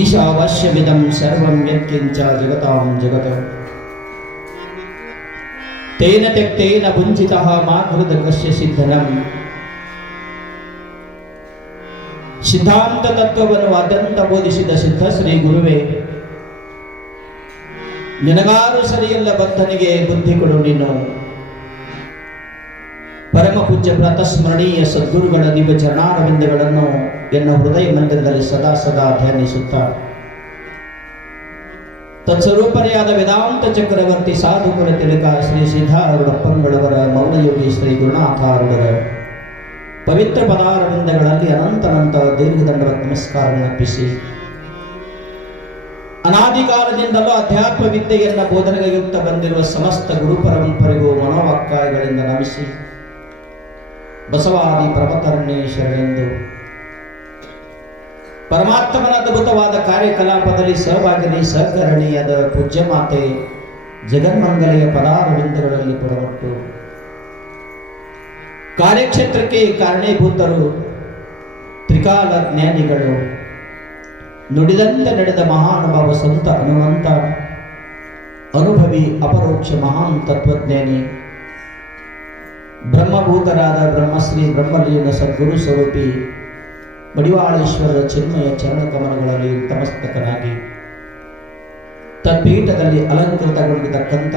ಈಶಾವಾಸ್ಯಮಿದಂ ಸರ್ವಂ ಯತ್ಕಿಂಚ ಜಗತಾಂ ಜಗತ್ ತೇನ ತ್ಯಕ್ತೇನ ಭುಂಜಿತಃ ಮಾ ಕೃತ ಕಸ್ಯ ಸಿದ್ಧನಂ. ಸಿದ್ಧಾಂತ ತತ್ವವನ್ನು ಅತ್ಯಂತ ಬೋಧಿಸಿದ ಸಿದ್ಧ ಶ್ರೀ ಗುರುವೇ, ನಿನಗಾರು ಸರಿಯಲ್ಲ ಭಕ್ತನಿಗೆ ಬುದ್ಧಿ ಕೊಡು ನೀನು. ಪರಮ ಪೂಜ್ಯ ಪ್ರಾತಸ್ಮರಣೀಯ ಸದ್ಗುರುಗಳ ದಿವ್ಯ ಚರಣಾರವಿಂದಗಳನ್ನು ಎನ್ನ ಹೃದಯ ಮಂದಿರದಲ್ಲಿ ಸದಾ ಸದಾ ಧ್ಯಾನಿಸುತ್ತಾ, ತತ್ಸ್ವರೂಪರೆಯಾದ ವೇದಾಂತ ಚಕ್ರವರ್ತಿ ಸಾಧುಕುಲ ತಿಲಕ ಶ್ರೀ ಸಿದ್ಧಾರೂಢಪ್ಪಂಗಳವರ ಮೌನಯೋಗಿ ಶ್ರೀ ಗುರುನಾಥಾರೂಢರ ಪವಿತ್ರ ಪದಾರವಿಂದಗಳಲ್ಲಿ ಅನಂತನಂತ ದೀರ್ಘದಂಡವತ್ ನಮಸ್ಕಾರವನ್ನು ಅರ್ಪಿಸಿ, ಅನಾದಿಕಾಲದಿಂದಲೂ ಅಧ್ಯಾತ್ಮ ವಿದ್ಯೆಯನ್ನ ಬೋಧನೆಗೈಯುತ್ತಾ ಬಂದಿರುವ ಸಮಸ್ತ ಗುರು ಪರಂಪರೆಗೂ ಮನೋವಾಕ್ಕಾಯಗಳಿಂದ ನಮಿಸಿ, ಬಸವಾದಿ ಪ್ರಭತರನ್ನೇ ಶರಣೆಂದು ಪರಮಾತ್ಮನ ಅದ್ಭುತವಾದ ಕಾರ್ಯಕಲಾಪದಲ್ಲಿ ಸಹಭಾಗಿನಿ ಸಹಕರಣಿಯಾದ ಪೂಜ್ಯ ಮಾತೆ ಜಗನ್ಮಂಗಲೆಯ ಪದಾರವಿಂದಗಳಲ್ಲಿ ಪುರಮಟ್ಟು ಕಾರ್ಯಕ್ಷೇತ್ರಕ್ಕೆ ಕಾರಣೀಭೂತರು ತ್ರಿಕಾಲ ಜ್ಞಾನಿಗಳು, ನುಡಿದಂತೆ ನಡೆದ ಮಹಾನುಭಾವ ಸಂತ ಹನುಮಂತ, ಅನುಭವಿ ಅಪರೋಕ್ಷ ಮಹಾನ್ ತತ್ವಜ್ಞಾನಿ, ಬ್ರಹ್ಮಭೂತರಾದ ಬ್ರಹ್ಮಶ್ರೀ ಬ್ರಹ್ಮಲೀನ ಸದ್ಗುರು ಸ್ವರೂಪಿ ಮಡಿವಾಳೇಶ್ವರರ ಚಿನ್ಮಯ ಚರಣಕಮಲಗಳಲ್ಲಿ ತಮಸ್ತಕನಾಗಿ ತತ್ಪೀಠದಲ್ಲಿ ಅಲಂಕೃತಗೊಂಡಿರತಕ್ಕಂಥ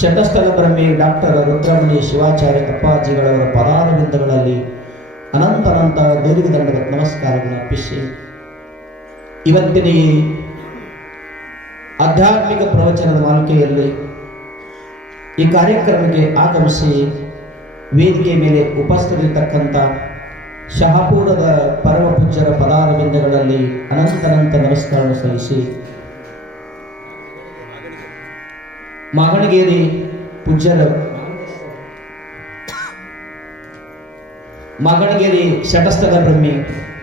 ಶತಸ್ಥಲ ಬ್ರಹ್ಮಿ ಡಾಕ್ಟರ್ ರುದ್ರಮಣಿ ಶಿವಾಚಾರ್ಯ ಅಪ್ಪಾಜಿಗಳವರ ಪದಾರವಿಂದಗಳಲ್ಲಿ ಅನಂತನಂತ ದೀರ್ಘದಂಡದ ನಮಸ್ಕಾರಗಳನ್ನು ಅರ್ಪಿಸಿ, ಇವತ್ತಿನ ಈ ಆಧ್ಯಾತ್ಮಿಕ ಪ್ರವಚನದ ಮಾಲಿಕೆಯಲ್ಲಿ ಈ ಕಾರ್ಯಕ್ರಮಕ್ಕೆ ಆಗಮಿಸಿ ವೇದಿಕೆ ಮೇಲೆ ಉಪಸ್ಥಿತರಿರ್ತಕ್ಕಂಥ ಶಹಾಪುರದ ಪರಮ ಪೂಜ್ಯರ ಪದಾರವಿಂದಗಳಲ್ಲಿ ಅನಂತನಂತ ನಮಸ್ಕಾರ ಸಲ್ಲಿಸಿ, ಮಾಗಣಗೇರಿ ಪೂಜ್ಯರ ಮಾಗಣಗೇರಿ ಶಟಸ್ಥಲ ಬ್ರಹ್ಮಿ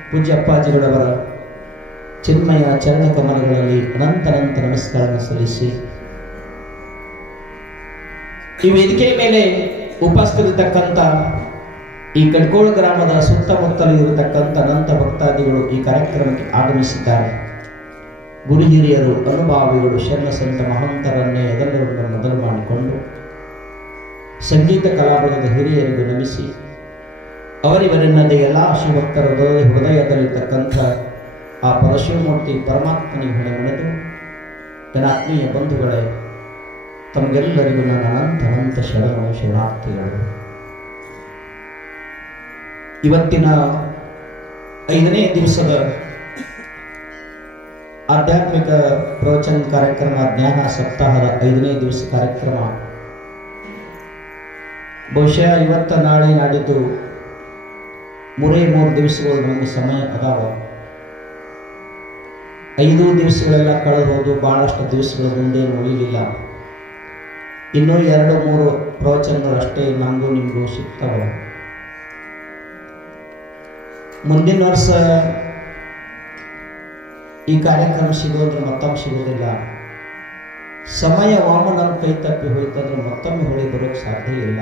ಪೂಜ್ಯ ಅಪ್ಪಾಜಿಗಳವರ ಚಿನ್ಮಯ ಚರಣ ಕಮಲಗಳಲ್ಲಿ ಅನಂತನಂತ ನಮಸ್ಕಾರ ಸಲ್ಲಿಸಿ, ಈ ವೇದಿಕೆಯ ಮೇಲೆ ಉಪಸ್ಥಿತರಿರ್ತಕ್ಕಂಥ ಈ ಕಡ್ಕೋಳ ಗ್ರಾಮದ ಸುತ್ತಮುತ್ತಲು ಇರತಕ್ಕಂಥ ಅನಂತ ಭಕ್ತಾದಿಗಳು ಈ ಕಾರ್ಯಕ್ರಮಕ್ಕೆ ಆಗಮಿಸಿದ್ದಾರೆ. ಗುರು ಹಿರಿಯರು, ಅನುಭಾವಿಗಳು, ಶರಣ ಸಂತ ಮಹಂತರನ್ನೇ ಎಲ್ಲರನ್ನು ಮೊದಲು ಮಾಡಿಕೊಂಡು ಸಂಗೀತ ಕಲಾವಿದರ ಹಿರಿಯರಿಗೂ ನಮಿಸಿ, ಅವರಿವರೆನ್ನದೇ ಎಲ್ಲ ಶಿವಭಕ್ತರ ಹೃದಯದಲ್ಲಿರ್ತಕ್ಕಂಥ ಆ ಪರಶಿವಮೂರ್ತಿ ಪರಮಾತ್ಮನಿಗೆ ಹೊಣೆ ಹೊಣೆದು, ನನ್ನ ಆತ್ಮೀಯ ಬಂಧುಗಳೇ, ತಮಗೆಲ್ಲರಿಗೂ ನನ್ನ ಅನಂತ ಶರಣು ಶರಣಾರ್ಥಿಗಳು. ಇವತ್ತಿನ 5ನೇ ದಿವಸದ ಆಧ್ಯಾತ್ಮಿಕ ಪ್ರವಚನ ಕಾರ್ಯಕ್ರಮ, ಜ್ಞಾನ ಸಪ್ತಾಹದ 5ನೇ ದಿವಸ ಕಾರ್ಯಕ್ರಮ. ಬಹುಶಃ ಇವತ್ತ ನಾಳೆ ನಾಡಿದ್ದು 3 ದಿವಸಗಳು ನಮಗೆ ಸಮಯ ಅದಾವ. 5 ದಿವಸಗಳೆಲ್ಲ ಕಳೆದೋದು, ಬಹಳಷ್ಟು ದಿವಸಗಳು ಮುಂದೆ ಉಳಿಲಿಲ್ಲ. ಇನ್ನೂ 2-3 ಪ್ರವಚನಗಳು ಅಷ್ಟೇ ನಮಗೂ ನಿಮಗೂ ಸಿಗ್ತವೆ. ಮುಂದಿನ ವರ್ಷ ಈ ಕಾರ್ಯಕ್ರಮ ಸಿಗೋದ್ರೆ ಮತ್ತೊಮ್ಮೆ ಸಿಗೋದಿಲ್ಲ. ಸಮಯ ಒಮ್ಮೆ ನಮ್ಮ ಕೈ ತಪ್ಪಿ ಹೋಯ್ತಂದ್ರೆ ಮತ್ತೊಮ್ಮೆ ಹೊಳಿ ಬರೋಕ್ಕೆ ಸಾಧ್ಯ ಇಲ್ಲ.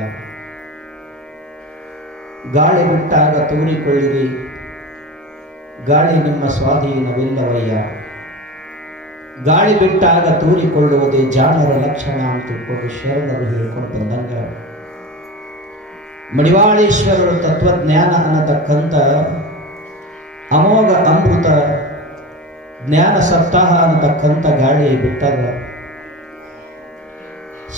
ಗಾಳಿ ಬಿಟ್ಟಾಗ ತೂರಿಕೊಳ್ಳಿರಿ, ಗಾಳಿ ನಿಮ್ಮ ಸ್ವಾಧೀನವಿಲ್ಲವಯ್ಯ. ಗಾಳಿ ಬಿಟ್ಟಾಗ ತೂರಿಕೊಳ್ಳುವುದೇ ಜಾಣರ ಲಕ್ಷಣ ಅಂತ ತಿಳ್ಕೊಂಡು ಶರಣರು ಹೇಳ್ಕೊಂಡು ಬಂದಂಗ, ಮಡಿವಾಳೇಶ್ವರರು ತತ್ವಜ್ಞಾನ ಅನ್ನತಕ್ಕಂಥ ಅಮೋಘ ಅಮೃತ ಜ್ಞಾನ ಸಪ್ತಾಹ ಅನ್ನತಕ್ಕಂಥ ಗಾಳಿ ಬಿಟ್ಟಾಗ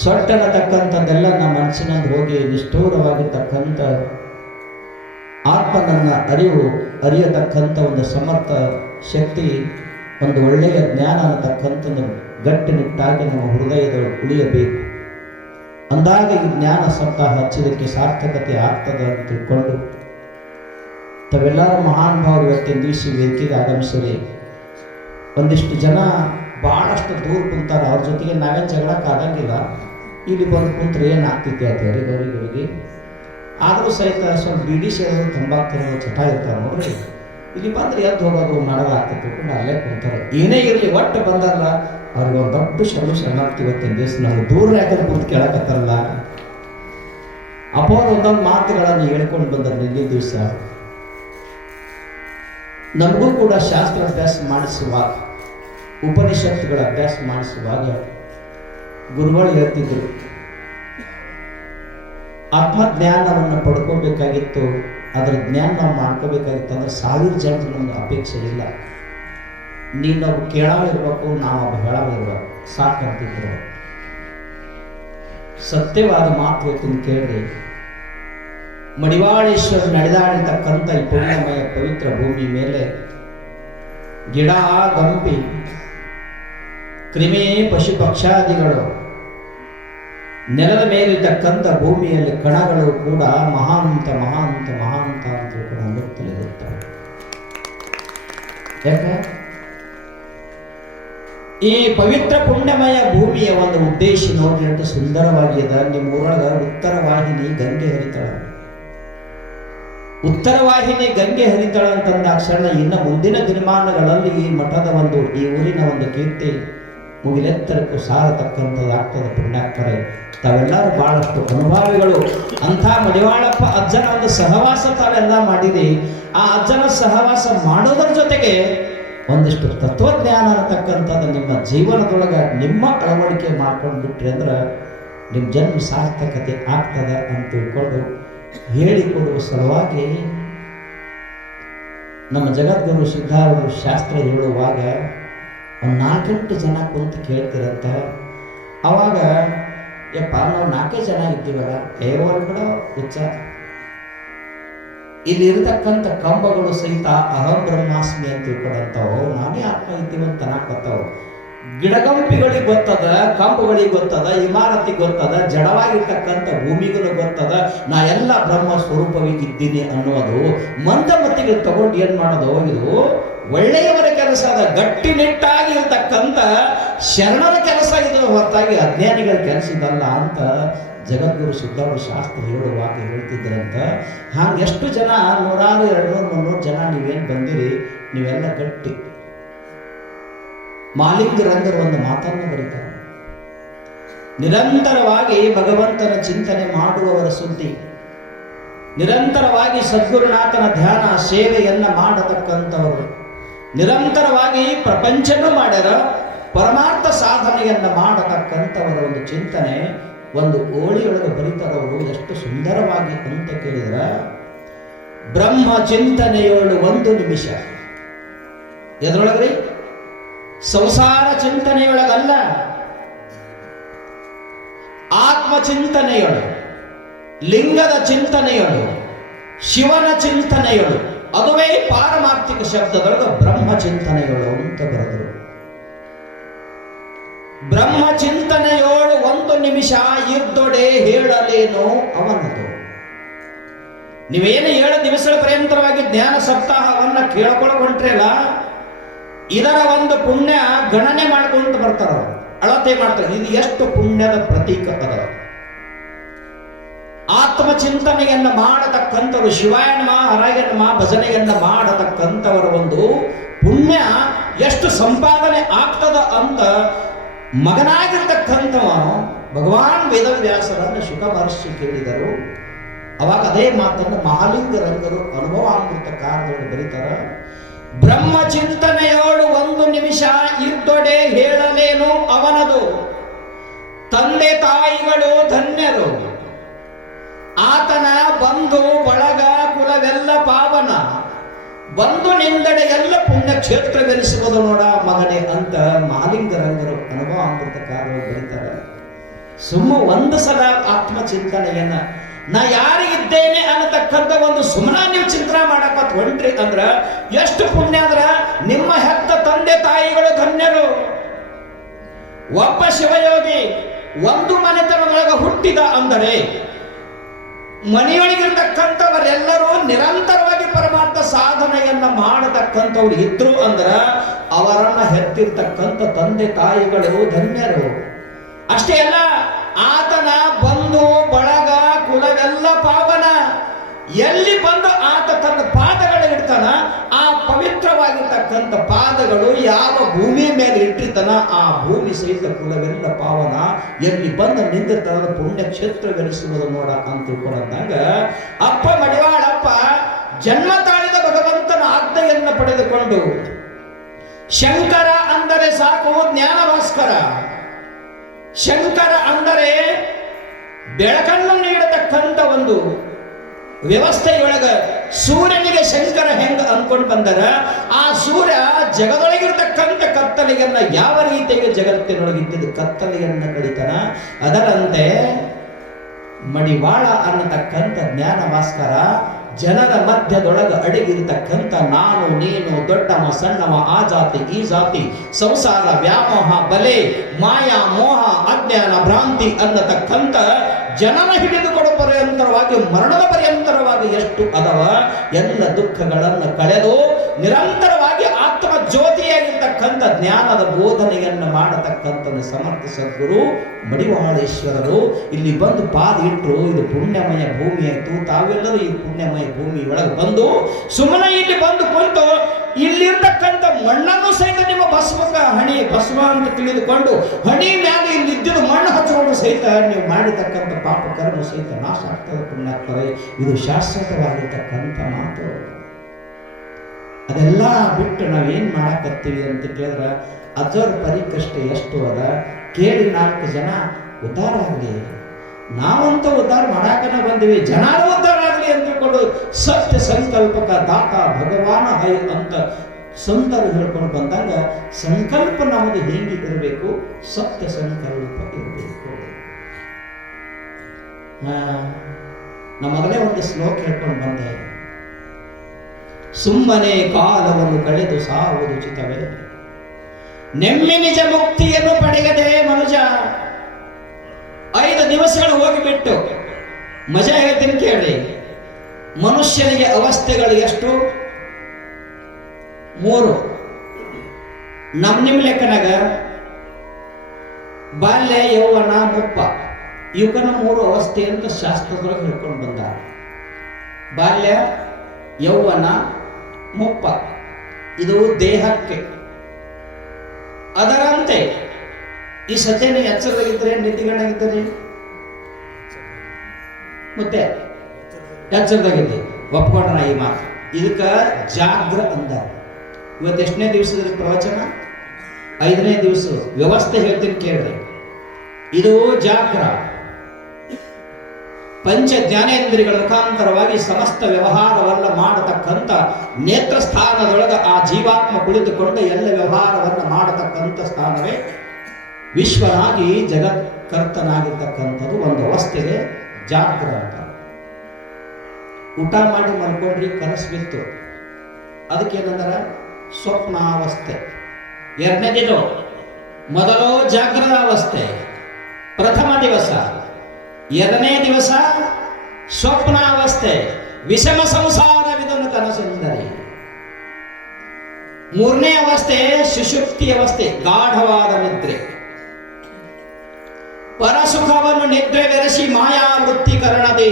ಸೊಟ್ಟನ್ನತಕ್ಕಂಥದ್ದೆಲ್ಲ ನಮ್ಮ ಮನಸ್ಸಿನಲ್ಲಿ ಹೋಗಿ ನಿಷ್ಠೂರವಾಗಿರ್ತಕ್ಕಂಥ ಆತ್ಮನನ್ನ ಅರಿಯತಕ್ಕಂಥ ಒಂದು ಸಮರ್ಥ ಶಕ್ತಿ, ಒಂದು ಒಳ್ಳೆಯ ಜ್ಞಾನ ಅನ್ನತಕ್ಕಂಥದ್ದು ಗಟ್ಟಿನಿಟ್ಟಾಗಿ ನಮ್ಮ ಹೃದಯದಲ್ಲಿ ಉಳಿಯಬೇಕು. ಅಂದಾಗ ಈ ಜ್ಞಾನ ಸಪ್ತಾಹ ಹಚ್ಚಿದಕ್ಕೆ ಸಾರ್ಥಕತೆ ಆಗ್ತದೆ ಅಂತ ತಿಳ್ಕೊಂಡು ತಾವೆಲ್ಲರೂ ಮಹಾನ್ ಭಾವರು ಇವತ್ತಿನ ದಿವಸ ವೇದಿಕೆಗೆ ಆಗಮಿಸಲಿ. ಒಂದಿಷ್ಟು ಜನ ಭಾಳಷ್ಟು ದೂರ ಕುಂತಾರೆ, ಅವ್ರ ಜೊತೆಗೆ ನಾವೇನು ಜಗಳಕ್ಕೆ ಆಗಂಗಿಲ್ಲ. ಇಲ್ಲಿ ಬಂದು ಕುಂತ್ರೆ ಏನಾಗ್ತೈತಿ ಅಂತ ಅವರಿಗೆ ಆದರೂ ಸಹಿತ ಸ್ವಲ್ಪ ಬಿಡಿ ಸೇರೋದು ತಂಬಾಕು ತಿನ್ನೋದು ಚಟ ಇರ್ತಾರೆ ನೋಡ್ರಿ. ಇಲ್ಲಿ ಬಂದ್ರೆ ಎದ್ದು ಹೋಗೋದು ಮಾಡೋದಾಗ್ತೈತಿ ತಿಳ್ಕೊಂಡು ಅಲ್ಲೇ ಕುಂತಾರೆ. ಏನೇ ಇರಲಿ ಒಟ್ಟು ಬಂದಾರಲ್ಲ ಅವ್ರಿಗೆ ಒಂದು ದೊಡ್ಡ ಶರಣಾರ್ಥಿ ಇವತ್ತಿನ ದಿವಸ ನಾವು ದೂರ ಯಾಕಂದ್ರೆ ಕುಂತು ಕೇಳಕತ್ತಾರಲ್ಲ. ಅಪೋರ್ ಒಂದೊಂದು ಮಾತುಗಳನ್ನು ಹೇಳ್ಕೊಂಡು ಬಂದ್ರೆ ನಿನ್ನೆ ದಿವಸ ನಮಗೂ ಕೂಡ ಶಾಸ್ತ್ರ ಅಭ್ಯಾಸ ಮಾಡಿಸುವಾಗ, ಉಪನಿಷತ್ತುಗಳ ಅಭ್ಯಾಸ ಮಾಡಿಸುವಾಗ ಗುರುಗಳು ಹೇಳ್ತಿದ್ರು, ಆತ್ಮಜ್ಞಾನವನ್ನು ಪಡ್ಕೋಬೇಕಾಗಿತ್ತು, ಅದರ ಜ್ಞಾನ ನಾವು ಮಾಡ್ಕೋಬೇಕಾಗಿತ್ತು ಅಂದ್ರೆ 1000 ಜನರ ನಮ್ಗೆ ಅಪೇಕ್ಷೆ ಇಲ್ಲ. ನೀನೊಬ್ಬ ಕೇಳಾವಿರ್ಬೇಕು, ನಾವೊಬ್ಬ ಹೇಳಾವಿರ್ಬೇಕು, ಸಾಕಂತಿದ್ರು. ಸತ್ಯವಾದ ಮಾತು ಇವತ್ತಿನ ಕೇಳಿ. ಮಡಿವಾಳೇಶ್ವರ ನಡೆದಾಡಿರ್ತಕ್ಕಂಥ ಈ ಪುಣ್ಯಮಯ ಪವಿತ್ರ ಭೂಮಿ ಮೇಲೆ ಗಿಡ ಗಂಪಿ ಕ್ರಿಮಿ ಪಶು ಪಕ್ಷಾದಿಗಳು, ನೆಲದ ಮೇಲಿರ್ತಕ್ಕಂಥ ಭೂಮಿಯಲ್ಲಿ ಕಣಗಳು ಕೂಡ ಮಹಾಂತ ಮಹಾಂತ ಮಹಾಂತ ಅಂತ ಕೂಡ ಅನ್ನುತ್ತಲೇ ಇರುತ್ತವೆ. ಯಾಕೆ ಈ ಪವಿತ್ರ ಪುಣ್ಯಮಯ ಭೂಮಿಯ ಒಂದು ಉದ್ದೇಶ ನೋಡಿ ಎಷ್ಟು ಸುಂದರವಾಗಿದೆ. ನಿಮ್ಮೂರೊಳಗ ಉತ್ತರ ವಾಹಿನಿ ಗಂಗೆ ಹರಿತಾಳ. ಉತ್ತರ ವಾಹಿನಿ ಗಂಗೆ ಹರಿತಾಳ ಅಂತಂದಾಕ್ಷಣ ಇನ್ನು ಮುಂದಿನ ದಿನಮಾನಗಳಲ್ಲಿ ಈ ಮಠದ ಒಂದು, ಈ ಊರಿನ ಒಂದು ಕೀರ್ತಿ ಮುಗಿಲೆತ್ತರಕ್ಕೂ ಸಾರತಕ್ಕಂಥದ್ದಾಗ್ತದೆ. ಪುಣ್ಯಾತ್ಮರೇ, ತಾವೆಲ್ಲರೂ ಬಹಳಷ್ಟು ಅನುಭವಿಗಳು. ಅಂಥ ಮಡಿವಾಳಪ್ಪ ಅಜ್ಜನ ಒಂದು ಸಹವಾಸ ತಾವೆಲ್ಲ ಮಾಡಿರಿ. ಆ ಅಜ್ಜನ ಸಹವಾಸ ಮಾಡೋದ್ರ ಜೊತೆಗೆ ಒಂದಿಷ್ಟು ತತ್ವಜ್ಞಾನ ಅನ್ನತಕ್ಕಂಥದ್ದು ನಿಮ್ಮ ಜೀವನದೊಳಗೆ ನಿಮ್ಮ ಅಳವಡಿಕೆ ಮಾಡ್ಕೊಂಡು ಬಿಟ್ರಿ ಅಂದ್ರೆ ನಿಮ್ಮ ಜನ್ಮ ಸಾರ್ಥಕತೆ ಆಗ್ತದೆ ಅಂತ ತಿಳ್ಕೊಂಡು ಹೇಳಿಕೊಡುವ ಸಲುವಾಗಿ ನಮ್ಮ ಜಗದ್ಗುರು ಸಿದ್ಧಾರೂಢರು ಶಾಸ್ತ್ರ ಹೇಳುವಾಗ ಒಂದು 4-8 ಜನ ಕುಂತು ಕೇಳ್ತಿರಂತ. ಅವಾಗ ಯಪ್ಪ ನಾವು 4 ಜನ ಇದ್ದೀವಲ್ಲ, ಕೂಡ ಹುಚ್ಚ, ಇಲ್ಲಿ ಇರತಕ್ಕಂಥ ಕಂಬಗಳು ಸಹಿತ ಅಹಂ ಬ್ರಹ್ಮಾಸ್ಮಿ ಅಂತ ತಿಳ್ಕೊಡಂತಾವು, ನಾನೇ ಆತ್ಮ ಇದ್ದೀವಿ ಅಂತ ಅನ್ನಕತ್ತಾವ. ಗಿಡಗಂಪಿಗಳಿಗೆ ಗೊತ್ತದ, ಕಂಬಗಳಿಗೆ ಗೊತ್ತದ, ಇಮಾರತಿಗೆ ಗೊತ್ತದ, ಜಡವಾಗಿರ್ತಕ್ಕಂಥ ಭೂಮಿಗೂ ಗೊತ್ತದ ನಾ ಎಲ್ಲ ಬ್ರಹ್ಮ ಸ್ವರೂಪವಿದ್ದೀನಿ ಅನ್ನೋದು ಮಂದಮತಿಗಳು ತಗೊಂಡು ಏನ್ ಮಾಡೋದು, ಇದು ಒಳ್ಳೆಯವರ ಕೆಲಸ ಅದ, ಗಟ್ಟಿನಿಟ್ಟಾಗಿ ಇರತಕ್ಕಂಥ ಶರಣರ ಕೆಲಸ ಇದು, ಹೊರತಾಗಿ ಅಜ್ಞಾನಿಗಳ ಕೆಲಸ ಇದಲ್ಲ ಅಂತ ಜಗದ್ಗುರು ಸಿದ್ಧಾರೂಢ ಶಾಸ್ತ್ರ ಹೇಳುವಾಗ ಹೇಳ್ತಿದ್ರಂತ. ಹಾಗೆ ಎಷ್ಟು ಜನ 100, 200, 300 ಜನ ನೀವೇನು ಬಂದಿರಿ, ನೀವೆಲ್ಲ ಗಟ್ಟಿ. ಮಾಲಿಂಗ ರಂಗರು ಒಂದು ಮಾತನ್ನು ಬರೀತಾರೆ, ನಿರಂತರವಾಗಿ ಭಗವಂತನ ಚಿಂತನೆ ಮಾಡುವವರ ಸುದ್ದಿ, ನಿರಂತರವಾಗಿ ಸದ್ಗುರುನಾಥನ ಧ್ಯಾನ ಸೇವೆಯನ್ನ ಮಾಡತಕ್ಕಂಥವರು, ನಿರಂತರವಾಗಿ ಪ್ರಪಂಚನೂ ಮಾಡ್ಯಾರ, ಪರಮಾರ್ಥ ಸಾಧನೆಯನ್ನ ಮಾಡತಕ್ಕಂಥವರ ಒಂದು ಚಿಂತನೆ ಒಂದು ಓಳಿಯೊಳಗೆ ಬರೀತಾರವರು. ಎಷ್ಟು ಸುಂದರವಾಗಿ ಅಂತ ಕೇಳಿದ್ರ, ಬ್ರಹ್ಮ ಚಿಂತನೆಯೋಳು 1 ನಿಮಿಷ. ಎದ್ರೊಳಗ್ರಿ? ಸಂಸಾರ ಚಿಂತನೆಯೊಳಗಲ್ಲ, ಆತ್ಮ ಚಿಂತನೆಯೊಳು, ಲಿಂಗದ ಚಿಂತನೆಯೊಳು, ಶಿವನ ಚಿಂತನೆಯೊಳು, ಅದುವೇ ಪಾರಮಾರ್ಥಿಕ ಶಬ್ದದೊಳಗೆ ಬ್ರಹ್ಮ ಚಿಂತನೆಯೊಳು ಅಂತ ಬರೆದರು. ಬ್ರಹ್ಮ ಚಿಂತನೆಯೋಳು 1 ನಿಮಿಷ ಇರ್ದೊಡೆ ಹೇಳಲೇನೋ ಅವನದು. ನೀವೇನು 7 ದಿವಸಗಳ ಪರ್ಯಂತರವಾಗಿ ಜ್ಞಾನ ಸಪ್ತಾಹವನ್ನ ಕೇಳ್ಕೊಳ್ಕೊಂಡ್ರಲ್ಲ, ಇದರ ಒಂದು ಪುಣ್ಯ ಗಣನೆ ಮಾಡ್ಕೊಂತ ಬರ್ತಾರ, ಅಳತೆ ಮಾಡ್ತಾರೆ. ಇದು ಎಷ್ಟು ಪುಣ್ಯದ ಪ್ರತೀಕ ಅದ. ಆತ್ಮ ಚಿಂತನೆಯನ್ನ ಮಾಡತಕ್ಕಂಥವ್ರು, ಶಿವಾಯ ನಮಃ ಹರಾಯ ನಮಃ ಭಜನೆಯನ್ನ ಮಾಡತಕ್ಕಂಥವರ ಒಂದು ಪುಣ್ಯ ಎಷ್ಟು ಸಂಪಾದನೆ ಆಗ್ತದ ಅಂತ ಮಗನಾಗಿರ್ತಕ್ಕಂಥವ ಭಗವಾನ್ ವೇದವ್ಯಾಸರನ್ನು ಶುಕ ಮಹರ್ಷಿ ಕೇಳಿದರು. ಅವಾಗ ಅದೇ ಮಾತನ್ನು ಮಹಾಲಿಂಗ ರಂಗರು ಅನುಭವಾಮೃತ ಕಾರದೊಳಗೆ ಬರೀತಾರ. ಬ್ರಹ್ಮ ಚಿಂತನೆಯೋಳು 1 ನಿಮಿಷ ಇರ್ದೊಡೆ ಹೇಳಲೇನು ಅವನದು, ತಂದೆ ತಾಯಿಗಳು ಧನ್ಯರು, ಆತನ ಬಂಧು ಬಳಗ ಕುಲವೆಲ್ಲ ಪಾವನ, ಬಂಧು ನಿಂದಡೆ ಎಲ್ಲ ಪುಣ್ಯಕ್ಷೇತ್ರವೆನಿಸುವುದು ನೋಡ ಮಗನೇ ಅಂತ ಮಹಾಲಿಂಗ ರಂಗರು ಅನುಭವಾಮೃತಕಾರರು ಬರೀತಾರೆ. ಸುಮ್ಮ 1 ಸಲ ಆತ್ಮ ಚಿಂತನೆಯನ್ನ ನಾ ಯಾರಿಗಿದ್ದೇನೆ ಅನ್ನತಕ್ಕಂಥ ಒಂದು ಸುಮ್ಮನ ನೀವು ಚಿಂತನೆ ಮಾಡಕ ಹೊಂಟ್ರಿ ಅಂದ್ರ ಎಷ್ಟು ಪುಣ್ಯ ಅಂದ್ರ ನಿಮ್ಮ ಹೆತ್ತ ತಂದೆ ತಾಯಿಗಳು ಧನ್ಯರು. ಒಬ್ಬ ಶಿವಯೋಗಿ ಒಂದು ಮನೆತನದೊಳಗೆ ಹುಟ್ಟಿದ ಅಂದರೆ ಮನೆಯೊಳಗಿರ್ತಕ್ಕಂಥವರೆಲ್ಲರೂ ನಿರಂತರವಾಗಿ ಪರಮಾರ್ಥ ಸಾಧನೆಯನ್ನ ಮಾಡತಕ್ಕಂಥವ್ರು ಇದ್ರು ಅಂದ್ರ ಅವರನ್ನ ಹೆತ್ತಿರ್ತಕ್ಕಂಥ ತಂದೆ ತಾಯಿಗಳು ಧನ್ಯರು. ಅಷ್ಟೇ ಅಲ್ಲ, ಆತನ ಬಂಧು ಬಳಗ ಕುಲವೆಲ್ಲ ಪಾವನ. ಎಲ್ಲಿ ಬಂದು ಆತ ತನ್ನ ಪಾದಗಳಿಡ್ತಾನ, ಆ ಪವಿತ್ರವಾಗಿರ್ತಕ್ಕಂಥ ಪಾದಗಳು ಯಾವ ಭೂಮಿ ಮೇಲೆ ಇಟ್ಟಿರ್ತಾನ ಆ ಭೂಮಿ ಸಹಿತ ಕುಲವೆಲ್ಲ ಪಾವನ. ಎಲ್ಲಿ ಬಂದು ನಿಂತಿರ್ತಾನ ಪುಣ್ಯ ಕ್ಷೇತ್ರವೆನಿಸುವುದು ನೋಡ ಅಂತ ತಿಳ್ಕೊಂಡಂದಾಗ ಅಪ್ಪ ಮಡಿವಾಳಪ್ಪ ಜನ್ಮ ತಾಳಿದ ಭಗವಂತನ ಆಜ್ಞೆಯನ್ನು ಪಡೆದುಕೊಂಡು ಶಂಕರ ಅಂದರೆ ಸಾಕು ಜ್ಞಾನ ಭಾಸ್ಕರ, ಶಂಕರ ಅಂದರೆ ಬೆಳಕನ್ನು ನೀಡತಕ್ಕಂಥ ಒಂದು ವ್ಯವಸ್ಥೆಯೊಳಗ ಸೂರ್ಯನಿಗೆ ಶಂಕರ ಹೆಂಗ ಅನ್ಕೊಂಡು ಬಂದರ, ಆ ಸೂರ್ಯ ಜಗದೊಳಗಿರ್ತಕ್ಕಂಥ ಕತ್ತಲೆಯನ್ನ ಯಾವ ರೀತಿಯಾಗಿ ಜಗತ್ತಿನೊಳಗಿದ್ದ ಕತ್ತಲೆಯನ್ನ ಕಡಿತಾನ, ಅದರಂತೆ ಮಡಿವಾಳ ಅನ್ನತಕ್ಕಂಥ ಜ್ಞಾನ ಭಾಸ್ಕರ ಜನರ ಮಧ್ಯದೊಳಗ ಅಡಗಿರ್ತಕ್ಕಂಥ ನಾನು ನೀನು ದೊಡ್ಡವ ಸಣ್ಣವ ಆ ಜಾತಿ ಈ ಜಾತಿ ಸಂಸಾರ ವ್ಯಾಮೋಹ ಬಲೆ ಮಾಯಾ ಮೋಹ ಅಜ್ಞಾನ ಭ್ರಾಂತಿ ಅನ್ನತಕ್ಕಂಥ ಜನನ ಹಿಡಿದುಕೊಡ ಪರ್ಯಂತರವಾಗಿ ಮರಣದ ಪರ್ಯಂತರವಾಗಿ ಎಷ್ಟು ಅದವ ಎಲ್ಲ ದುಃಖಗಳನ್ನು ಕಳೆದು ನಿರಂತರವಾಗಿ ಆತ್ಮ ಜ್ಯೋತಿಯಾಗಿರ್ತಕ್ಕಂಥ ಜ್ಞಾನದ ಬೋಧನೆಯನ್ನು ಮಾಡತಕ್ಕಂಥ ಸಮರ್ಥ ಸದ್ಗುರು ಮಡಿವಾಳೇಶ್ವರರು ಇಲ್ಲಿ ಬಂದು ಪಾದ ಇಟ್ಟರು. ಇದು ಪುಣ್ಯಮಯ ಭೂಮಿ ಆಯಿತು. ತಾವೆಲ್ಲರೂ ಈ ಪುಣ್ಯಮಯ ಭೂಮಿ ಒಳಗೆ ಬಂದು ಸುಮ್ಮನೆ ಇಲ್ಲಿ ಬಂದು ಕುಂತು ಇಲ್ಲಿರ್ತಕ್ಕಂಥ ಮಣ್ಣನ್ನು ಸಹಿತ ನಿಮ್ಮ ಭಸ್ಮಕ ಹಣಿ ಭಸ್ಮ ಅಂತ ತಿಳಿದುಕೊಂಡು ಹಣಿ ಮ್ಯಾಲೆ ಇಲ್ಲಿದ್ದ ಮಣ್ಣು ಹಚ್ಚಿಕೊಂಡು ಸಹಿತ ನೀವು ಮಾಡಿರ್ತಕ್ಕಂಥ ಪಾಪ ಕರ್ಮ ಸಹಿತ ನಾಶ ಆಗ್ತದೆ, ಪುಣ್ಯಾತ್ಮರೇ. ಇದು ಶಾಶ್ವತವಾಗಿರ್ತಕ್ಕಂಥ ಮಾತು. ಅದೆಲ್ಲ ಬಿಟ್ಟು ನಾವೇನ್ ಮಾಡಕತ್ತೀವಿ ಅಂತ ಕೇಳಿದ್ರೆ ಅದರ ಪರಿಕಷ್ಟ ಎಷ್ಟು ಅದ ಕೇಳಿ 4 ಜನ ಉದ್ಧಾರ ಆಗಲಿ, ನಾವಂತ ಉದ್ಧಾರ ಮಾಡಾಕನ ಬಂದಿವಿ, ಜನಾರ ಉದ್ಧಾರ ಆಗಲಿ ಅಂತ ತಿಳ್ಕೊಂಡು ಸತ್ಯ ಸಂಕಲ್ಪಕ ದಾತ ಭಗವಾನ ಹೈ ಅಂತ ಸಂತರು ಹೇಳ್ಕೊಂಡು ಬಂದಾಗ ಸಂಕಲ್ಪ ನಮಗೆ ಹೇಗೆ ಇರಬೇಕು, ಸತ್ಯ ಸಂಕಲ್ಪ ಇರಬೇಕು. ನಾ ಮೊದಲೇ ಒಂದು ಶ್ಲೋಕ ಹೇಳ್ಕೊಂಡು ಬಂದೆ, ಸುಮ್ಮನೆ ಕಾಲವನ್ನು ಕಳೆದು ಸಾವುದು ಚಿತವೇ, ನೆಮ್ಮಿ ನಿಜ ಮುಕ್ತಿಯನ್ನು ಪಡೆಯದೆ ಮನುಜ. 5 ದಿವಸಗಳು ಹೋಗಿಬಿಟ್ಟು ಮಜಾ ಹೇಳ್ತೀನಿ ಕೇಳಿ. ಮನುಷ್ಯನಿಗೆ ಅವಸ್ಥೆಗಳು ಎಷ್ಟು? 3. ನಿಮ್ಮ ಲೆಕ್ಕನಾಗ ಬಾಲ್ಯ ಯೌವನ ಮುಪ್ಪ ಇವಕನ 3 ಅವಸ್ಥೆ ಅಂತ ಶಾಸ್ತ್ರದೊಳಗೆ ಹೇಳ್ಕೊಂಡು ಬಂದ. ಬಾಲ್ಯ ಯೌವನ ಮುಪ್ಪ ಇದು ದೇಹಕ್ಕೆ. ಅದರಂತೆ ಈ ಸದ್ಯನೇ ಎಚ್ಚರದಾಗಿದ್ದರೆ ನಿದ್ದಿಗಣಾಗಿದ್ದರೆ ಮತ್ತೆ ಎಚ್ಚರದಾಗಿದ್ದೆ ಒಪ್ಕೊಂಡ್ರ ಈ ಮಾತು. ಇದಕ್ಕ ಜಾಗ್ರ ಅಂದ. ಇವತ್ತು ಎಷ್ಟನೇ ದಿವಸದ ಪ್ರವಚನ? 5ನೇ ದಿವಸ. ವ್ಯವಸ್ಥೆ ಹೇಳ್ತೀನಿ ಕೇಳ್ರಿ. ಇದು ಜಾಗ್ರ. ಪಂಚ ಜ್ಞಾನೇಂದ್ರಿಯಗಳ ಮುಖಾಂತರವಾಗಿ ಸಮಸ್ತ ವ್ಯವಹಾರವನ್ನ ಮಾಡತಕ್ಕಂಥ ನೇತ್ರ ಸ್ಥಾನದೊಳಗ ಆ ಜೀವಾತ್ಮ ಕುಳಿತುಕೊಂಡು ಎಲ್ಲ ವ್ಯವಹಾರವನ್ನು ಮಾಡತಕ್ಕಂಥ ಸ್ಥಾನವೇ ವಿಶ್ವನಾಗಿ ಜಗತ್ಕರ್ತನಾಗಿರ್ತಕ್ಕಂಥದ್ದು ಒಂದು ಅವಸ್ಥೆಗೆ ಜಾಗ್ರ ಅಂತ. ಊಟ ಮಾಡಿ ಮಲ್ಕೊಂಡ್ರಿ ಕನಸು ಬಿತ್ತು, ಅದಕ್ಕೇನಂದ್ರೆ ಸ್ವಪ್ನಾವಸ್ಥೆ. 2ನೇದಿದು ಮೊದಲು ಜಾಗ್ರದ ಅವಸ್ಥೆ ಪ್ರಥಮ ದಿವಸ. 2ನೇ ದಿವಸ ಸ್ವಪ್ನಾವಸ್ಥೆ, ವಿಷಮ ಸಂಸಾರವಿದನ್ನು ಕನಸೆಂದರೆ. 3ನೇ ಅವಸ್ಥೆ ಸುಷುಪ್ತಿ ಅವಸ್ಥೆ, ಗಾಢವಾದ ನಿದ್ರೆ. ಪರಸುಖವನ್ನು ನಿದ್ರೆ ಬೆರೆಸಿ ಮಾಯಾವೃತ್ತಿಕರಣದೆ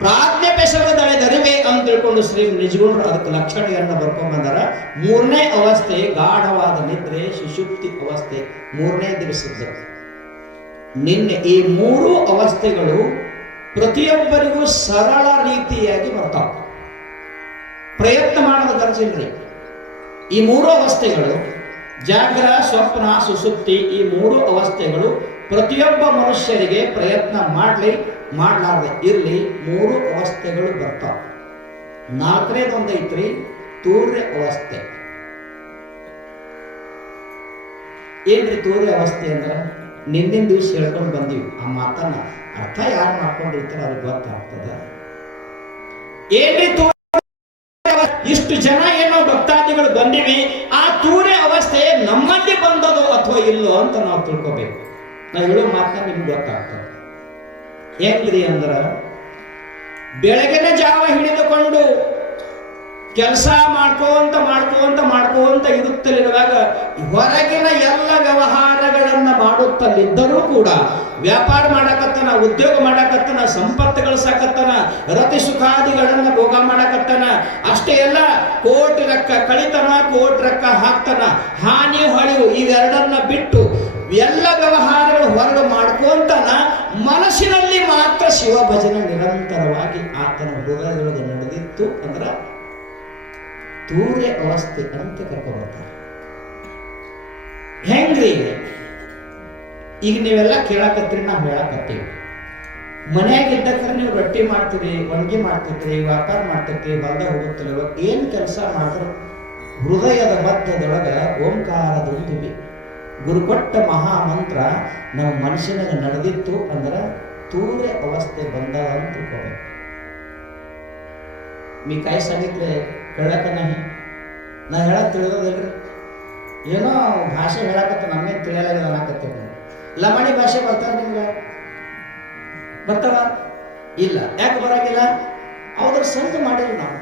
ಪ್ರಾಜ್ಞೆ ಬೆಸರು ದಳೆದರಿವೆ ಅಂತ ತಿಳ್ಕೊಂಡು ಶ್ರೀ ನಿಜಗುಣರು ಅದಕ್ಕೆ ಲಕ್ಷಣೆಯನ್ನು ಬರ್ಕೊಂಡ್ ಬಂದಾರ. 3ನೇ ಅವಸ್ಥೆ ಗಾಢವಾದ ನಿದ್ರೆ ಸುಷುಪ್ತಿ ಅವಸ್ಥೆ 3ನೇ ದಿವಸದ. ನಿನ್ನೆ ಈ 3 ಅವಸ್ಥೆಗಳು ಪ್ರತಿಯೊಬ್ಬರಿಗೂ ಸರಳ ರೀತಿಯಾಗಿ ಬರ್ತಾವ. ಪ್ರಯತ್ನ ಮಾಡೋದು ಗರ್ಜಿಲ್ರಿ. ಈ 3 ಅವಸ್ಥೆಗಳು ಜಾಗ್ರ ಸ್ವಪ್ನ ಸುಸುಪ್ತಿ, ಈ 3 ಅವಸ್ಥೆಗಳು ಪ್ರತಿಯೊಬ್ಬ ಮನುಷ್ಯರಿಗೆ ಪ್ರಯತ್ನ ಮಾಡ್ಲಾರ್ದೆ ಇರ್ಲಿ 3 ಅವಸ್ಥೆಗಳು ಬರ್ತಾವ. 4ನೇದೊಂದು ಐತ್ರಿ ತೂರ್ಯ ಅವಸ್ಥೆ. ಏನ್ರಿ ತೂರ್ಯ ಅವಸ್ಥೆ ಅಂದ್ರೆ ನಿನ್ನಿನ ದಿವಸ ಹೇಳ್ಕೊಂಡು ಬಂದೀವಿ. ಆ ಮಾತನ್ನ ಅರ್ಥ ಯಾರು ಮಾಡ್ಕೊಂಡಿರ್ತಾರ ಅವ್ರಿಗೆ ಗೊತ್ತಾಗ್ತದ. ಏನ್ರಿ ಇಷ್ಟು ಜನ ಏನೋ ಭಕ್ತಾದಿಗಳು ಬಂದಿವಿ, ಆ ತೂರ್ಯ ಅವಸ್ಥೆ ನಮ್ಮಲ್ಲಿ ಬಂದದು ಅಥವಾ ಇಲ್ಲೋ ಅಂತ ನಾವು ತಿಳ್ಕೋಬೇಕು. ನಾ ಹೇಳೋ ಮಾತನ್ನ ನಿಮ್ಗೆ ಗೊತ್ತಾಗ್ತದೆ. ಹೆಂಗ್ರಿ ಅಂದ್ರ ಬೆಳಗಿನ ಜಾವ ಹಿಡಿದುಕೊಂಡು ಕೆಲಸ ಮಾಡ್ಕೋಂತ ಇರುತ್ತಲಿರುವಾಗ ಹೊರಗಿನ ಎಲ್ಲ ವ್ಯವಹಾರಗಳನ್ನ ಮಾಡುತ್ತಲಿದ್ದರೂ ಕೂಡ ವ್ಯಾಪಾರ ಮಾಡಕತ್ತನ, ಉದ್ಯೋಗ ಮಾಡಕತ್ತನ, ಸಂಪತ್ತು ಗಳಿಸಕತ್ತನ, ರತಿ ಸುಖಾದಿಗಳನ್ನ ಭೋಗ ಮಾಡಕತ್ತನ. ಅಷ್ಟೇ ಎಲ್ಲ ಕೋಟಿ ರೊಕ್ಕ ಕಳಿತನ, ಕೋಟಿ ರೊಕ್ಕ ಹಾಕ್ತನ. ಹಾನಿ ಹೊಳಿವು ಇವೆರಡನ್ನ ಬಿಟ್ಟು ಎಲ್ಲ ವ್ಯವಹಾರಗಳು ಹೊರಗೆ ಮಾಡ್ಕೊಂತನ ಮನಸ್ಸಿನಲ್ಲಿ ಮಾತ್ರ ಶಿವ ಭಜನೆ ನಿರಂತರವಾಗಿ ಆತನ ಹೃದಯದೊಳಗೆ ನಡೆದಿತ್ತು. ಅಂದ್ರ ತೂರ್ಯ ಅವಸ್ಥೆ ಅಂತ ಕರ್ಕೊಂಡ್ಬರ್ತಾರೆ. ಹೆಂಗ್ರಿ? ಈಗ ನೀವೆಲ್ಲ ಕೇಳಕತ್ತೀರಿ, ನಾವು ಹೇಳಕತ್ತೀವಿ. ಮನೆಯಾಗಿದ್ದಕ್ರೆ ನೀವು ರೊಟ್ಟಿ ಮಾಡ್ತೀರಿ, ಒಣಗಿ ಮಾಡ್ತಿರ್ತೀರಿ, ವ್ಯಾಪಾರ ಮಾಡ್ತಿರ್ತೀರಿ, ಹೊಲದಾಗ ಹೋಗುತ್ತಿಲ್ಲ, ಏನ್ ಕೆಲಸ ಮಾಡಿದ್ರು ಹೃದಯದ ಮಧ್ಯದೊಳಗ ಓಂಕಾರದೊಂದಿವಿ ಗುರುಕೊಟ್ಟ ಮಹಾಮಂತ್ರ ನಮ್ಮ ಮನುಷ್ಯನಿಗೆ ನಡೆದಿತ್ತು ಅಂದ್ರೆ ತೂರ್ಯ ಅವಸ್ಥೆ ಬಂದ ಅಂತ ತಿಳ್ಕೋಬೇಕು. मी काय सांगितले कळलं का नाही? ನಾ ಹೇಳಕ್ ತಿಳಿದೋದಿಲ್ರಿ, ಏನೋ ಭಾಷೆ ಹೇಳಕತ್ತ ನಮ್ಗೇನು ತಿಳಿಯಲಾಗಿದೆ ಅನ್ನಕತ್ತೀವಿ. ಲಮಾಣಿ ಭಾಷೆ ಬರ್ತಾವ ನಿಮ್ಗೆ? ಬರ್ತಾವ? ಇಲ್ಲ. ಯಾಕೆ ಬರಾಗಿಲ್ಲ? ಅವ್ರ ಸಂಘ ಮಾಡಿಲ್ಲ ನಾವು.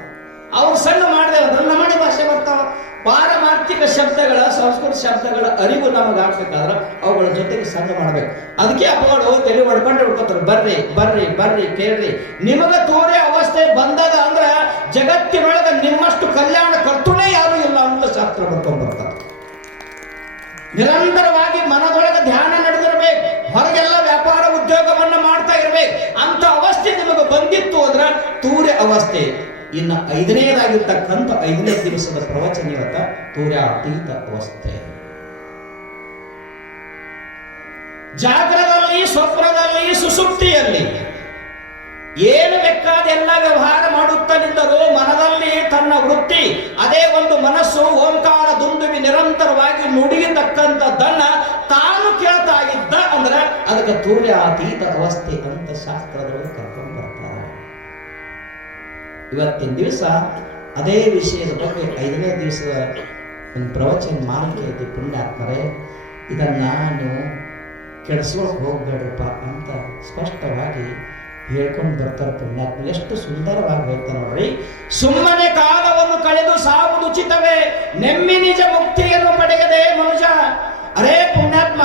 ಅವ್ರ ಸಂಘ ಮಾಡಿದೇವ ಲಮಾಣಿ ಭಾಷೆ ಬರ್ತಾವ. ಪಾರಮಾರ್ಥಿಕ ಶಬ್ದಗಳ, ಸಂಸ್ಕೃತ ಶಬ್ದಗಳ ಅರಿವು ನಮಗೆ ಆಗ್ಬೇಕಾದ್ರೆ ಅವುಗಳ ಜೊತೆಗೆ ಸಂಘ ಮಾಡ್ಬೇಕು. ಅದಕ್ಕೆ ಅಪ್ಪಗಳು ತಲೆ ಹೊಡ್ಕೊಂಡು ಹಿಡ್ಕೊತಾರೆ, ಬರ್ರಿ ಬರ್ರಿ ಬರ್ರಿ ಕೇಳ್ರಿ. ನಿಮಗ ತೋರೆ ಅವಸ್ಥೆ ಬಂದಾಗ ಅಂದ್ರೆ ಜಗತ್ತಿನೊಳಗ ನಿಮ್ಮಷ್ಟು ಕಲ್ಯಾಣ ಕರ್ತುನೇ ಯಾರು ಇಲ್ಲ ಅಂತ ಶಾಸ್ತ್ರ ಬರ್ಕೊಂಡು ಬರ್ತಾರೆ. ನಿರಂತರವಾಗಿ ಮನದೊಳಗೆ ಧ್ಯಾನ ನಡೆದಿರ್ಬೇಕು, ಹೊರಗೆಲ್ಲ ವ್ಯಾಪಾರ ಉದ್ಯೋಗವನ್ನ ಮಾಡ್ತಾ ಇರ್ಬೇಕು. ಅಂತ ಅವಸ್ಥೆ ನಿಮಗೆ ಬಂದಿತ್ತು ಅಂದ್ರೆ ತೂರ್ಯ ಅವಸ್ಥೆ. ಇನ್ನು 5ನೇದಾಗಿರ್ತಕ್ಕಂಥ 5ನೇ ದಿವಸದ ಪ್ರವಚನ ಇವತ್ತ ತೂರ್ಯಾತೀತ ಅವಸ್ಥೆ. ಜಾಗ್ರದಲ್ಲಿ, ಸ್ವಪ್ನದಲ್ಲಿ, ಸುಸುಪ್ತಿಯಲ್ಲಿ ಏನು ಬೇಕಾದ ಎಲ್ಲ ವ್ಯವಹಾರ ಮಾಡುತ್ತಲಿದ್ದರೂ ಮನದಲ್ಲಿ ತನ್ನ ವೃತ್ತಿ, ಅದೇ ಒಂದು ಮನಸ್ಸು ಓಂಕಾರ ದುಂದುವಿ ನಿರಂತರವಾಗಿ ನುಡಿಯತಕ್ಕಂಥದ್ದನ್ನ ತಾನು ಕೇಳ್ತಾ ಇದ್ದ ಅಂದ್ರೆ ಅದಕ್ಕೆ ತೂರ್ಯಾತೀತ ಅವಸ್ಥೆ ಅಂತ ಶಾಸ್ತ್ರದೊಳಗೆ ಕರ್ಕೊಂಡು ಬರ್ತಾರೆ. ಇವತ್ತಿನ ದಿವಸ ಅದೇ ವಿಷಯದ ಬಗ್ಗೆ 5ನೇ ದಿವಸದ ಒಂದು ಪ್ರವಚನ ಮಾಲಿಕೆ ಐತಿ. ಪುಣ್ಯಾತ್ಮರೇ, ಇದನ್ನ ನೀವು ಕೆಡಿಸ್ಕೊಳಕ್ ಹೋಗ್ಬೇಡ್ರಪ್ಪ ಅಂತ ಸ್ಪಷ್ಟವಾಗಿ ಹೇಳ್ಕೊಂಡು ಬರ್ತಾರೆ ಪುಣ್ಯಾತ್ಮ. ಎಷ್ಟು ಸುಂದರವಾಗಿ ಹೇಳ್ತಾರೆ ನೋಡ್ರಿ. ಸುಮ್ಮನೆ ಕಾಲವನ್ನು ಕಳೆದು ಸಾವುದು ಉಚಿತವೇ, ನೆಮ್ಮಿ ನಿಜ ಮುಕ್ತಿಯನ್ನು ಪಡೆಯದೆ ಮನುಷ್ಯ. ಅರೇ ಪುಣ್ಯಾತ್ಮ,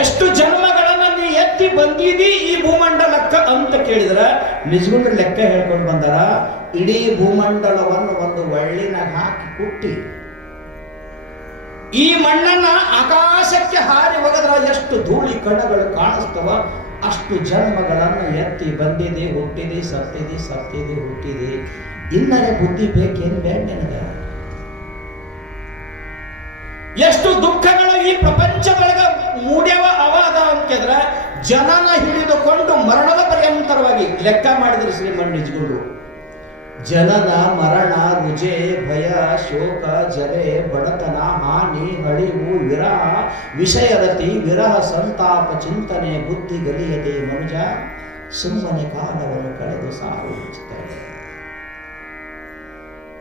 ಎಷ್ಟು ಜನ್ಮಗಳನ್ನ ನೀ ಎತ್ತಿ ಬಂದಿದಿ ಈ ಭೂಮಂಡಲಕ್ಕ ಅಂತ ಕೇಳಿದ್ರ ನಿಜಗುಂದ್ರ ಲೆಕ್ಕ ಹೇಳ್ಕೊಂಡು ಬಂದಾರ. ಇಡೀ ಭೂಮಂಡಲವನ್ನು ಒಂದು ಒಳ್ಳಿನಾಗ ಹಾಕಿ ಕುಟ್ಟಿ ಈ ಮಣ್ಣನ್ನ ಆಕಾಶಕ್ಕೆ ಹಾರಿ ಹೋಗದ್ರ ಎಷ್ಟು ಧೂಳಿ ಕಣಗಳು ಕಾಣಿಸ್ತವ, ಅಷ್ಟು ಜನ್ಮಗಳನ್ನ ಎತ್ತಿ ಬಂದಿದೆ, ಹುಟ್ಟಿದೆ, ಸತ್ತಿದೆ, ಸತ್ತಿದೆ, ಹುಟ್ಟಿದೆ. ಇನ್ನರೆ ಬುದ್ಧಿ ಬೇಕೇನು ಬೇಡ ನಿನಗ? ಎಷ್ಟು ದುಃಖಗಳು ಈ ಪ್ರಪಂಚದೊಳಗ ಮೂಡ್ಯವ ಅವಾದ ಅಂತಿದ್ರ ಜನನ ಹಿಡಿದುಕೊಂಡು ಮರಣದ ಪರ್ಯಂತರವಾಗಿ ಲೆಕ್ಕ ಮಾಡಿದ್ರು ಶ್ರೀಮನ್ ನಿಜಗುಂಡು. ಜನನ, ಮರಣ, ರುಜೆ, ಭಯ, ಶೋಕ, ಜರೆ, ಬಡತನ, ಹಾನಿ, ಹಳಿವು, ವಿರಹ, ವಿಷಯರತಿ, ವಿರಹ, ಸಂತಾಪ, ಚಿಂತನೆ, ಬುದ್ಧಿ ಗಲಿಯದೆ ಮನುಜ ಸುಮ್ಮನೆ ಕಾಲವನ್ನು ಕಳೆದು ಸಾವು ಉಚಿತವೇ.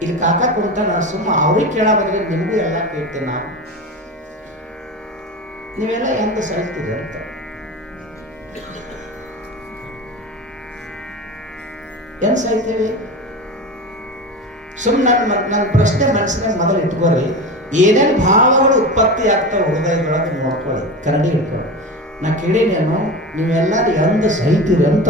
ಇಲ್ಲಿ ಕಾಕ ಕುಂತಾನ, ಸುಮ್ಮ ಅವ್ರಿಗೆ ಕೇಳ ಬಂದ್ರೆ ನಿಮಗೂ ಎಲ್ಲ ಕೇಳ್ತೇನೆ ನಾನು. ನೀವೆಲ್ಲ ಎಂತ ಸಾಯ್ತೀರಿ ಅಂತ. ಏನ್ ಸಾಯ್ತೀವಿ? ಸುಮ್ಮನೆ ನನ್ನ ಪ್ರಶ್ನೆ ಮನಸ್ಸಿನಾಗ ಮೊದಲು ಇಟ್ಕೋರಿ. ಏನೇನು ಭಾವಗಳು ಉತ್ಪತ್ತಿ ಆಗ್ತಾವ ಹೃದಯದೊಳಗೆ ನೋಡ್ಕೊಳ್ಳಿ, ಕನ್ನಡಿ ಇಟ್ಕೊಳ್ಳಿ. ನಾ ಕೇಳಿನೇನು, ನೀವೆಲ್ಲರೂ ಎಂದ ಸಾಯ್ತೀರಿ ಅಂತ.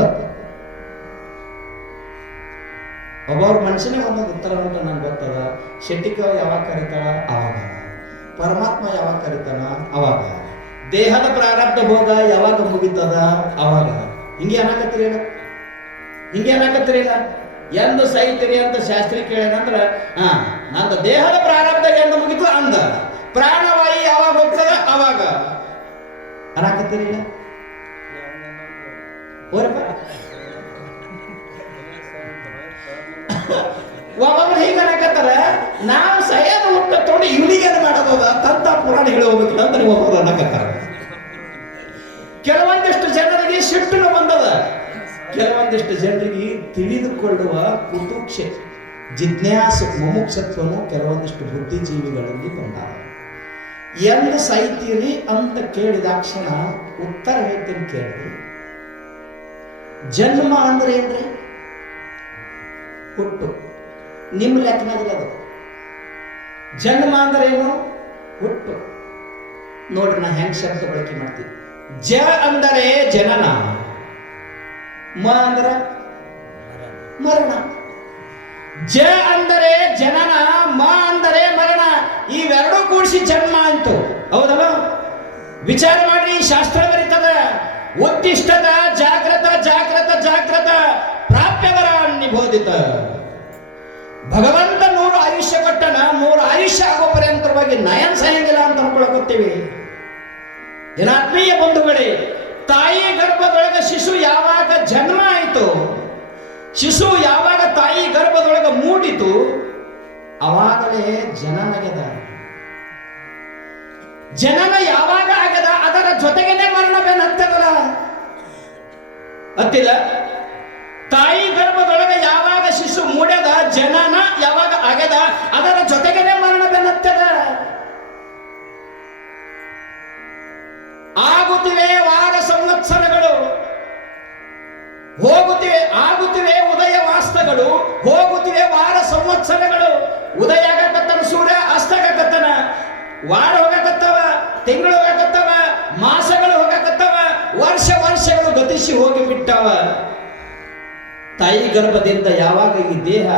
ಒಬ್ಬವ್ರ ಮನುಷ್ಯನೇ ಒಂದೊಂದು ಉತ್ತರ ಅಂತ ನಂಗೆ ಗೊತ್ತದ. ಶೆಟ್ಟಿಕವ್ ಯಾವಾಗ ಕರೀತಾಳ ಅವಾಗ, ಪರಮಾತ್ಮ ಯಾವಾಗ ಕರೀತಾನ ಅವಾಗ, ದೇಹದ ಪ್ರಾರಬ್ಧ ಭೋಗ ಯಾವಾಗ ಮುಗಿತದ ಅವಾಗ. ಹಿಂಗೆ ಏನಾಗತ್ತಿರಿಲ್ಲ, ಹಿಂಗೆ ಏನಾಗತ್ತಿರಿಲ್ಲ. ಎಂದು ಸಾಯ್ತೀರಿ ಅಂತ ಶಾಸ್ತ್ರಿ ಕೇಳೇನಂದ್ರ ನಂದು ದೇಹದ ಪ್ರಾರಬ್ಧ ಎಂದು ಮುಗಿತು ಅಂದ, ಪ್ರಾಣವಾಯು ಯಾವಾಗ ಹೋಗ್ತದ ಅವಾಗ ಅನಾಕತ್ತಿರಿಲ್ಲ. ಒಬ್ಬೊಬ್ರು ಹೀಗ ಅನ್ನಕತ್ತಾರ, ನಾವು ಸೈಯದ ಹುಟ್ಟ ತೊಗೊಂಡು ಇವನಿಗೇನು ಮಾಡಬಹುದ ತಂತ ಪುರಾಣ ಹೇಳಿ ಹೋಗ್ಬೇಕಿಲ್ಲ ಅಂತ ನೀವು ಒಬ್ಬರು ಅನ್ನಕತ್ತಾರ. ಕೆಲವೊಂದಿಷ್ಟು ಜನರಿಗೆ ಸಿಟ್ಟುನು ಬಂದದ, ಕೆಲವೊಂದಿಷ್ಟು ಜನರಿಗೆ ತಿಳಿದುಕೊಳ್ಳುವ ಕುತೂಕ್ಷೆ, ಜಿಜ್ಞಾಸು, ಮುಮುಕ್ಷತ್ವನು ಕೆಲವೊಂದಿಷ್ಟು ಬುದ್ಧಿಜೀವಿಗಳಲ್ಲಿ ಬಂದಾರ. ಎಂದು ಸಾಯ್ತೀರಿ ಅಂತ ಕೇಳಿದಾಕ್ಷಣ ಉತ್ತರ ಹೇಳ್ತೀನಿ ಕೇಳ್ರಿ. ಜನ್ಮ ಅಂದ್ರೆ ಏನ್ರಿ? ಹುಟ್ಟು. ನಿಮ್ಮ ಲೆಕ್ಕನಾಗಿಲ್ಲ ಅದು. ಜನ್ಮ ಅಂದ್ರೆ ಏನು? ಹುಟ್ಟು. ನೋಡ್ರಿ ನಾ ಹೆಂಗ್ ಶಬ್ದ ಬಳಕೆ ಮಾಡ್ತೀನಿ. ಜ ಅಂದರೆ ಜನನ, ಮ ಅಂದ್ರ ಮರಣ. ಜ ಅಂದರೆ ಜನನ, ಮ ಅಂದರೆ ಮರಣ. ಇವೆರಡೂ ಕೂಡಿಸಿ ಜನ್ಮ ಅಂತು, ಹೌದಲ್ಲ? ವಿಚಾರ ಮಾಡ್ರಿ, ಶಾಸ್ತ್ರ ಬರೀತದ. ಉತ್ತಿಷ್ಟದ ಜಾಗ್ರತ ಜಾಗ್ರತ ಜಾಗ್ರತ ಪ್ರಾಪ್ಯವರ ನಿಬೋಧಿತ. ಭಗವಂತ 100 ಆಯುಷ್ಯ ಕೊಟ್ಟನ, 100 ಆಯುಷ್ಯ ಆಗೋ ಪರ್ಯಂತರವಾಗಿ ನಯನ್ ಸಾಯಂಗಿಲ್ಲ ಅಂತ ಅನ್ಕೊಳಕತ್ತೀವಿ. ಏನಾತ್ಮೀಯ ಬಂಧುಗಳೇ, ತಾಯಿ ಗರ್ಭದೊಳಗೆ ಶಿಶು ಯಾವಾಗ ಜನ್ಮ ಆಯಿತು, ಶಿಶು ಯಾವಾಗ ತಾಯಿ ಗರ್ಭದೊಳಗೆ ಮೂಡಿತು, ಅವಾಗಲೇ ಜನನಗೆದ. ಜನನ ಯಾವಾಗ ಆಗದ ಅದರ ಜೊತೆಗೇನೆ ಮರಣ ಬೆನ್ನತ್ತದಲ್ಲ ಅತ್ತಿಲ್ಲ. ತಾಯಿ ಗರ್ಭದೊಳಗೆ ಯಾವಾಗ ಶಿಶು ಮೂಡ್ಯದ, ಜನನ ಯಾವಾಗ ಆಗದ ಅದರ ಜೊತೆಗೇನೆ ಮರಣ ಬೆನ್ನತ್ತದ. ಆಗುತ್ತಿವೆ ವಾರ ಸಂವತ್ಸರಗಳು, ಆಗುತ್ತಿವೆ ಉದಯ ವಾಸ್ತಗಳು, ಹೋಗುತ್ತಿವೆ ವಾರ ಸಂವತ್ಸರಗಳು. ಉದಯ ಆಗಕತ್ತನ ಸೂರ್ಯ, ಅಸ್ತಗತ್ತನ, ವಾರ ಹೋಗಕತ್ತವ, ತಿಂಗಳು ಹೋಗಕತ್ತವ, ಮಾಸಗಳು ಹೋಗಕತ್ತವ, ವರ್ಷಗಳು ಗತಿಸಿ ಹೋಗಿಬಿಟ್ಟವ. ತಾಯಿ ಗರ್ಭದಿಂದ ಯಾವಾಗ ಈ ದೇಹ